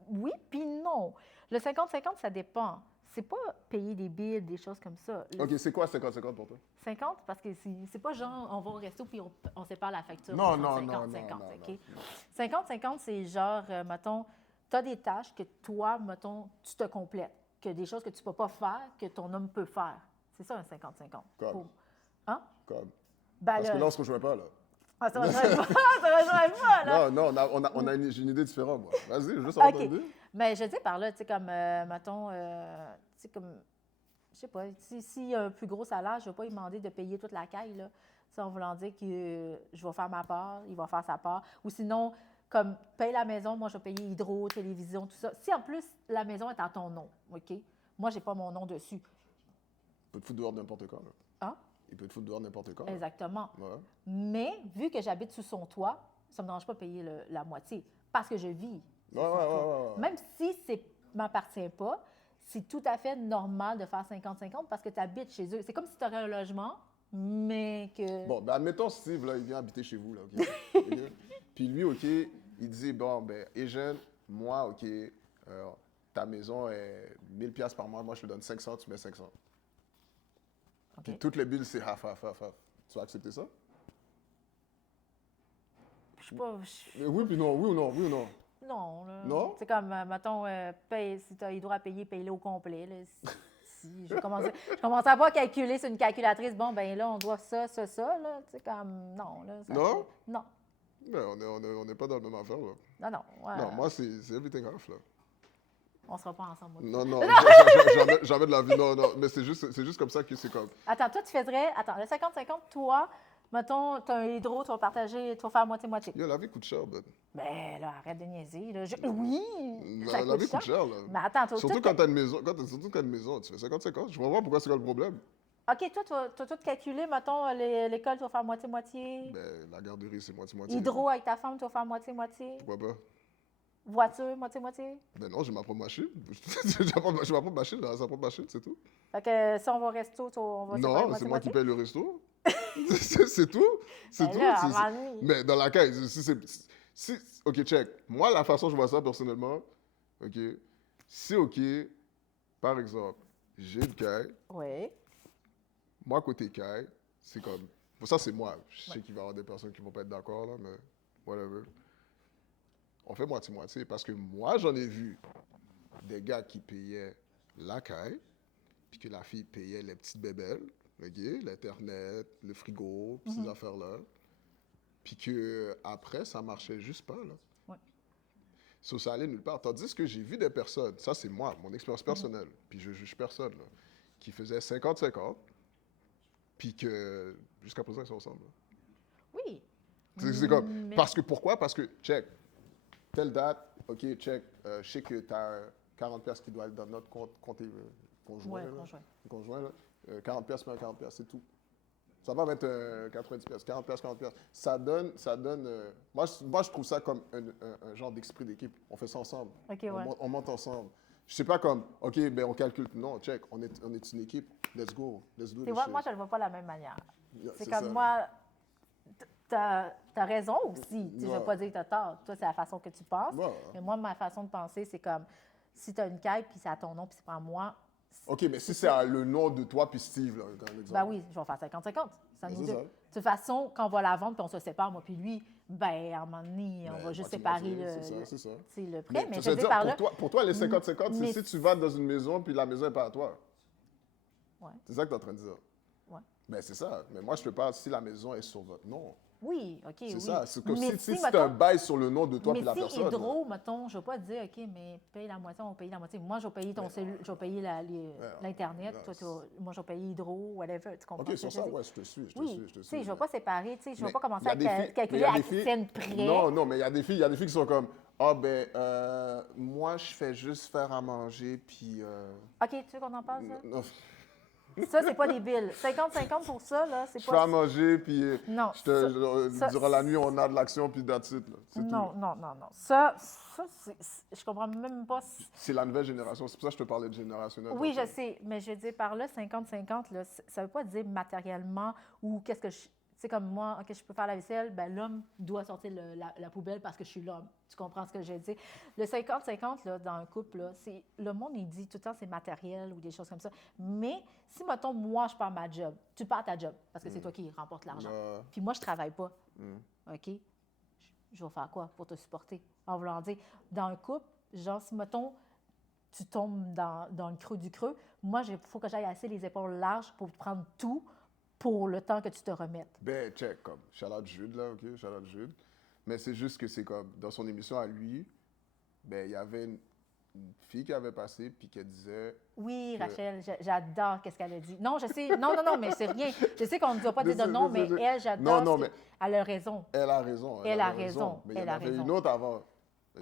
Oui, puis non. Le 50-50, ça dépend. C'est pas payer des billes, des choses comme ça. Le OK, c'est quoi 50-50 pour toi? 50, parce que c'est pas genre, on va au resto puis on sépare la facture. Non, C'est non, 50, non, 50, non, OK? non. 50-50, c'est genre, mettons, tu as des tâches que toi, mettons, tu te complètes. Que des choses que tu peux pas faire, que ton homme peut faire. C'est ça, un 50-50. Comme? Hein? Comme. Ben Parce que là, on se rejoint pas, là. Ah, ça rejoint pas, ça rejoint pas, là. Non, j'ai une idée différente, moi. Vas-y, je veux juste avoir ton OK. idée. Mais je dis par là, tu sais, comme, mettons, tu sais, comme, je sais pas, s'il y a un plus gros salaire, je ne vais pas lui demander de payer toute la caille, là. Tu sais, en voulant dire que je vais faire ma part, il va faire sa part. Ou sinon, comme, paye la maison, moi, je vais payer hydro, télévision, tout ça. Si en plus, la maison est à ton nom, OK? Moi, je n'ai pas mon nom dessus. Il peut te foutre dehors n'importe quand, là. Hein? Il peut te foutre dehors n'importe quand. là. Exactement. Ouais. Mais, vu que j'habite sous son toit, ça ne me dérange pas de payer la moitié parce que je vis. Sous Ouais, son ouais, toit. ouais. Même si ça ne m'appartient pas, c'est tout à fait normal de faire 50-50 parce que tu habites chez eux. C'est comme si tu aurais un logement, mais que... Bon, ben admettons Steve, là, il vient habiter chez vous, là, OK? OK? Puis lui, OK, il dit, bon, ben, Eugène, moi, OK, ta maison est 1000$ par mois, moi, je te donne 500, tu mets 500. OK. Puis toutes les billes, c'est half. Tu vas accepter ça? Je sais pas... Oui, puis non, oui ou non? Non, là. Non? C'est comme, mettons, si tu as hydro à payer, paye-le au complet. Là. Si je commençais à pas calculer sur une calculatrice, bon, ben là, on doit ça, là. Tu sais, comme, non, là. Non? Non. Ben, on n'est pas dans la même affaire, là. Non. Ouais. Non, moi, c'est everything half, là. On sera pas ensemble. Moi. Non, jamais de la vie, non. Mais c'est juste comme ça que c'est comme... Attends, toi, tu faisais... Attends, le 50-50, toi, Mettons, tu as un hydro, tu vas partager, tu vas faire moitié-moitié. Yo, la vie coûte cher, ben. Ben là, arrête de niaiser. Là. Oui, ça La vie coûte coûte cher. cher, là. Mais attends, toi, Surtout quand t'as une maison, surtout quand t'as une maison, tu fais 50-50. Je vois pas pourquoi c'est quoi le problème. OK, toi, tu as tout calculé. Mettons, l'école, tu vas faire moitié-moitié. Ben, la garderie, c'est moitié-moitié. Hydro avec ta femme, tu vas faire moitié-moitié. Pourquoi pas? Voiture, moitié-moitié. Ben non, j'ai ma propre machine. J'ai ma propre machine, là, sa propre machine, c'est tout. Fait que si on va au resto, on va séparer Non, c'est moi qui moitié-moitié. paye le resto. C'est tout. C'est Ben tout. là, à un C'est- moment donné- Mais dans la caisse, OK, check. Moi, la façon dont je vois ça personnellement, OK, c'est OK, par exemple, j'ai une caille. Oui. Moi, côté caille, c'est comme. Pour ça, c'est moi. Je sais Ouais. qu'il va y avoir des personnes qui vont pas être d'accord, là, mais whatever. On fait moitié-moitié parce que moi, j'en ai vu des gars qui payaient la caille, puis que la fille payait les petites bébelles, OK, l'Internet, le frigo, puis ces affaires-là. Puis que après, ça marchait juste pas, là. Ouais. Ça allait nulle part. Tandis que j'ai vu des personnes, ça c'est moi, mon expérience personnelle, puis je juge personne, là, qui faisaient 50-50, puis que jusqu'à présent, ils sont ensemble. Là. Oui. C'est comme. Mais- Parce que pourquoi? Parce que, check, telle date, OK, check, je sais que tu as 40 pièces qui doit être dans notre compte conjoint. Ouais, là. conjoint. Conjoint, là. 40 pièces mais 40 pièces, c'est tout. Ça va mettre 90 pièces, 40 pièces, 40 pièces. Ça donne moi, je trouve ça comme un genre d'esprit d'équipe. On fait ça ensemble. OK, On, ouais. on monte ensemble. Je sais pas comme, OK, ben on calcule. Non, check, on est une équipe. Let's go. Let's do Tu this vois, shit. moi, je ne le vois pas de la même manière. Yeah, C'est c'est comme ça. moi, tu as raison aussi. Tu sais, je ne Ouais. veux pas dire que tu as tort. Toi, c'est la façon que tu penses. Ouais. Mais moi, ma façon de penser, c'est comme si tu as une caille puis c'est à ton nom puis c'est pas à moi. OK, mais si c'est le nom de toi puis Steve, là, comme exemple. Ben oui, je vais faire 50-50. Ça Ben, nous c'est deux. ça. De toute façon, quand on va la vendre puis on se sépare, moi puis lui, ben à un moment donné, on Ben, va juste moitié-moitié, séparer c'est ça. tu sais, le prêt. Mais tu je veux veux dire, dire par là. pour toi, les 50-50, mais c'est si tu vas dans une maison puis la maison n'est pas à toi. Ouais. C'est ça que tu es en train de dire. Ouais. Ben, c'est ça. Mais moi, je peux pas si la maison est sur votre nom. Oui, OK, oui. C'est ça. C'est comme Mais si mettons- c'est un bail sur le nom de toi mais puis la si personne. Hydro, mettons, je ne vais pas te dire, OK, mais paye la moitié, on va payer la moitié. Moi, je vais payer ton je vais payer l'Internet. non, Toi, moi, je vais payer Hydro, whatever. Tu comprends OK, ce que sur je ça, veux dire? ouais, je te suis. Oui, Je te tu suis. sais, je ne vais pas séparer, tu sais, je ne Mais vais pas commencer il y a à des filles- mais il calculer y a à des qui filles- c'est une prêt. Non, mais il y a des filles qui sont comme, ah, ben, moi, je fais juste faire à manger, puis. OK, tu veux qu'on en parle, ça? Non, Ça, c'est pas des billes. 50-50 pour ça, là, c'est je fais à pas... manger, puis Non, ça- durant la nuit, on a de l'action, puis that's it, là. C'est tout. Non, non, non, non. Ça je comprends même pas... C'est la nouvelle génération. C'est pour ça que je te parlais de générationnel. Oui, je tantôt. sais, mais je veux dire par là, 50-50, là, ça ne veut pas dire matériellement ou qu'est-ce que je. Tu sais, comme moi, OK, je peux faire la vaisselle, ben l'homme doit sortir la poubelle parce que je suis l'homme. Tu comprends ce que je veux dire? Le 50-50, là, dans un couple, là, c'est, le monde, il dit tout le temps c'est matériel ou des choses comme ça. Mais si, mettons, moi, je pars ma job, tu pars ta job parce que c'est toi qui remporte l'argent. Puis moi, je ne travaille pas. OK? Je vais faire quoi pour te supporter? En voulant dire, dans un couple, genre, si, mettons, tu tombes dans le creux du creux, moi, il faut que j'aille assez les épaules larges pour prendre tout pour le temps que tu te remettes. Ben, check, comme, shout-out Jude, là, OK? Shout-out Jude. Mais c'est juste que c'est comme, dans son émission à lui, ben, il y avait une fille qui avait passé, puis qui disait... Oui, que- Rachel, j'adore qu'est-ce qu'elle a dit. Non, je sais, non, mais c'est rien. Je sais qu'on ne doit pas dire de non, mais elle, j'adore. Non, ce mais- que- Elle a raison. Elle a raison. Elle a raison, Mais il y elle en a avait raison. une autre avant. OK,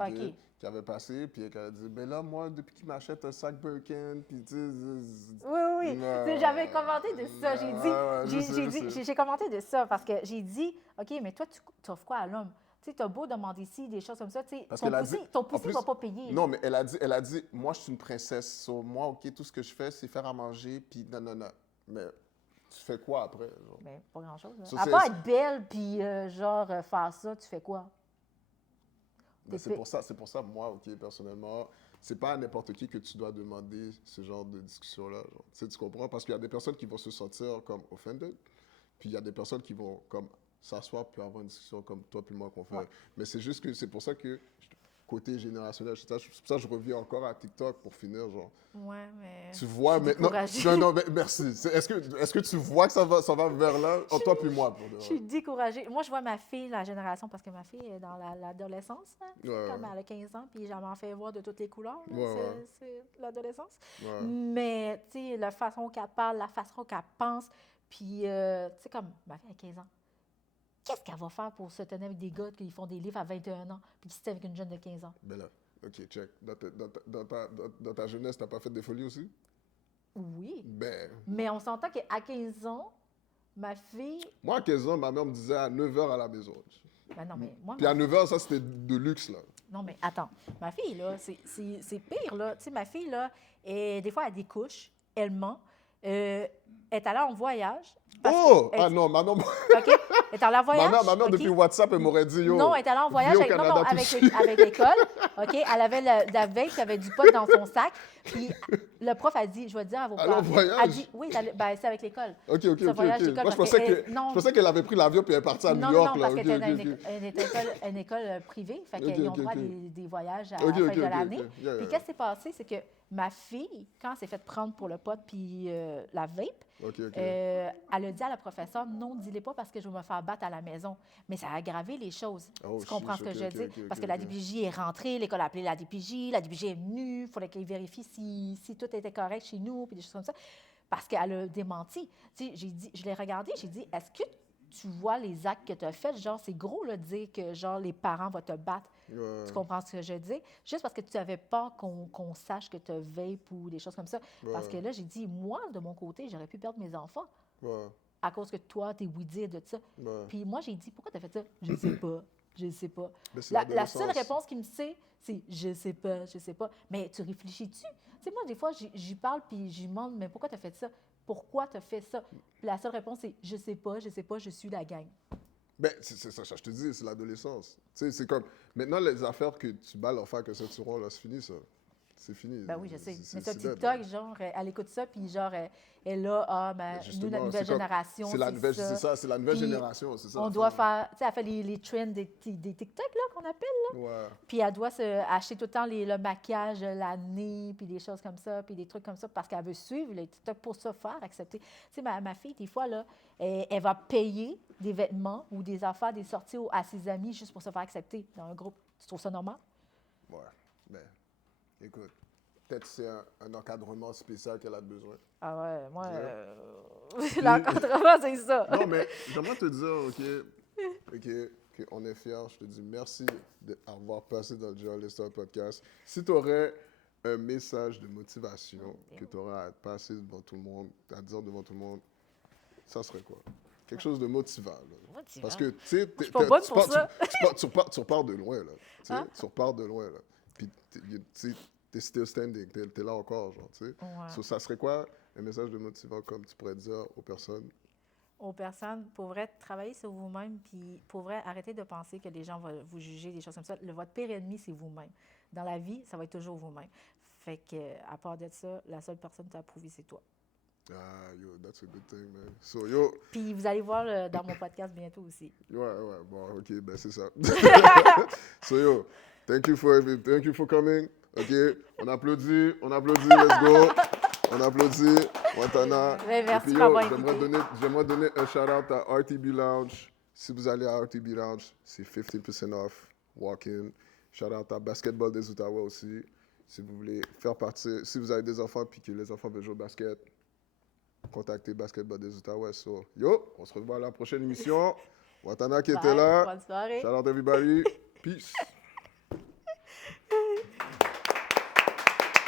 OK. Qui avait passé, puis elle a dit, ben là, moi, depuis qu'il m'achète un sac Birkin, puis tu sais... Oui, oui. Non. Tu sais, j'avais commenté de ça. J'ai dit, Ouais, je sais. j'ai commenté de ça parce que j'ai dit, OK, mais toi, tu offres quoi à l'homme? Tu sais, t'as beau demander ici des choses comme ça, tu sais, Parce ton qu'elle a poussi, dit- ton en poussi plus- va pas payer. Non, mais elle a dit, moi, je suis une princesse. So, moi, OK, tout ce que je fais, c'est faire à manger, puis non. Mais tu fais quoi après? Genre? Ben, pas grand-chose. là. Ça, À c'est- part être belle, puis faire ça, tu fais quoi? Ben, c'est pour ça, moi, OK, personnellement, c'est pas à n'importe qui que tu dois demander ce genre de discussion-là. Genre. Tu sais, tu comprends? Parce qu'il y a des personnes qui vont se sentir comme offended, puis il y a des personnes qui vont comme s'asseoir puis avoir une discussion comme toi puis moi qu'on fait. Ouais. Mais c'est juste que c'est pour ça que, côté générationnel, c'est pour ça que je reviens encore à TikTok pour finir, genre. Ouais, mais. Tu vois je suis maintenant. découragée. Non, mais merci. Est-ce que tu vois que ça va vers là? Oh, toi puis moi, pour de Je vrai. suis découragée. Moi, je vois ma fille, la génération, parce que ma fille est dans l'adolescence, hein, Ouais, comme ouais. elle a 15 ans, puis j'en m'en fais voir de toutes les couleurs. Là, Ouais, ouais. c'est l'adolescence. Ouais. Mais, tu sais, la façon qu'elle parle, la façon qu'elle pense, puis, tu sais, comme ma fille a 15 ans. qu'est-ce qu'elle va faire pour se tenir avec des gars qui font des livres à 21 ans puis qui se tiennent avec une jeune de 15 ans? Ben là, OK, check. Dans ta jeunesse, t'as pas fait des folies aussi? Oui. Ben, Mais on s'entend qu'à 15 ans, ma fille... moi, à 15 ans, ma mère me disait à 9h à la maison. Ben non, mais moi, Puis à 9h, ça, c'était de luxe, là. non, mais attends. Ma fille, là, c'est pire, là. Tu sais, ma fille, là, des fois, elle découche, elle ment. Elle est allée en voyage. Oh! Ah non, ma mère, OK? Elle est allée en voyage. ma mère OK? depuis WhatsApp, elle m'aurait dit, yo, Non, elle est allée en voyage vis au avec, non, Canada non, tout de avec, suite. avec l'école. OK? Elle avait la veille, puis elle avait du pot dans son sac. Puis le prof a dit, je vais dire à vos Elle est en parents. voyage? Elle dit, oui, ben, c'est avec l'école. OK, C'est un voyage d'école Moi, je parce pensais non. je pensais qu'elle avait pris l'avion puis elle est partie à New Non, York, non, là. parce OK, qu'elle était OK, OK. une école privée. Fait OK, qu'ils ont OK, droit à OK. des voyages à OK, la fin OK, de OK, l'année. OK. Yeah, Puis yeah. qu'est-ce qui s'est passé? C'est que ma fille, quand elle s'est fait prendre pour le pot puis la vape, OK, OK. elle a dit à la professeure, non, dis-les pas parce que je vais me faire battre à la maison. Mais ça a aggravé les choses. Oh, Tu comprends ce que ok, je veux ok, dire? ok, Parce ok, que la ok. DPJ est rentrée, l'école a appelé la DPJ est venue, il fallait qu'elle vérifie si tout était correct chez nous, puis des choses comme ça. Parce qu'elle a démenti. Tu sais, je l'ai regardé, j'ai dit, est-ce que tu vois les actes que tu as faits? Genre, c'est gros, là, de dire que, genre, les parents vont te battre. Ouais, Tu comprends ce que je dis? Juste parce que tu n'avais pas qu'on sache que tu as vape ou des choses comme ça. Parce que là, j'ai dit, moi, de mon côté, j'aurais pu perdre mes enfants ouais, à cause que toi, tu es oui-dire de ça. ouais. Puis moi, j'ai dit, pourquoi tu as fait ça? Je ne sais pas. Je ne sais pas. Mais c'est La l'adolescence. seule réponse qu'il me sait, c'est je sais pas, je sais pas. Mais tu réfléchis-tu? Tu sais, moi, des fois, j'y parle puis j'y demande, mais pourquoi tu as fait ça? Pourquoi tu as fait ça? Puis la seule réponse, c'est je sais pas, je suis la gang. Ben, c'est ça, je te dis, c'est l'adolescence. Tu sais, c'est comme, maintenant, les affaires que tu bats l'enfant que ça tueront, là, c'est fini, ça. C'est fini. Ben oui, je sais. Mais ça, c'est dead, TikTok, là. genre, elle écoute ça, puis genre, elle est là, ah, ben, nous, Justement, la nouvelle c'est comme- génération, C'est la nouvelle, ça. c'est ça, c'est la nouvelle Puis génération, c'est ça. On la doit fin. faire, tu sais, elle fait les trends des TikTok, là, qu'on appelle. Ouais. Puis elle doit acheter tout le temps le maquillage, l'année, puis des choses comme ça, puis des trucs comme ça, parce qu'elle veut suivre les TikTok pour se faire accepter. Tu sais, ma fille, des fois, là, elle va payer des vêtements ou des affaires, des sorties à ses amis juste pour se faire accepter dans un groupe. Tu trouves ça normal? Ouais. Ben, écoute, peut-être c'est un encadrement spécial qu'elle a besoin. Ah ouais, moi, Ouais. l'encadrement, c'est ça. Non, mais j'aimerais te dire, OK, qu'on est fiers. Je te dis merci d'avoir passé dans le Journalistar Podcast. Si tu aurais un message de motivation que tu aurais à passer devant tout le monde, à dire devant tout le monde, ça serait quoi? Quelque chose de motivant. Là. Motivant. Parce que, tu sais, Je suis pas bonne pour ça. tu repars de loin, là. Tu sais, Hein? tu repars de loin, là. Puis, tu sais, t'es still standing, t'es là encore, genre, tu sais. Ouais. So, ça serait quoi un message de motivant comme tu pourrais dire aux personnes? Aux personnes, pour vrai, travailler sur vous-même, puis pour vrai, arrêtez de penser que les gens vont vous juger, des choses comme ça. Votre pire ennemi, c'est vous-même. Dans la vie, ça va être toujours vous-même. Fait que, à part de ça, la seule personne qui t'a approuvé, c'est toi. Ah, yo, that's a good thing, man. So, yo, Puis vous allez voir dans mon podcast bientôt aussi. ouais, bon, OK, ben c'est ça. So, yo, thank you for coming. OK, on applaudit, let's go. On applaudit, Watana. Ouais, merci Et puis, de yo, m'avoir invité. j'aimerais donner un shout-out à RTB Lounge. Si vous allez à RTB Lounge, c'est 15% off, walk-in. Shout-out à Basketball des Outaouais aussi. Si vous voulez faire partie, si vous avez des enfants et que les enfants veulent jouer au basket, contactez Basketball des Outaouais. So, yo, on se revoit à la prochaine émission. Watana qui était Bye, là. bonne soirée. Shout out everybody. Peace.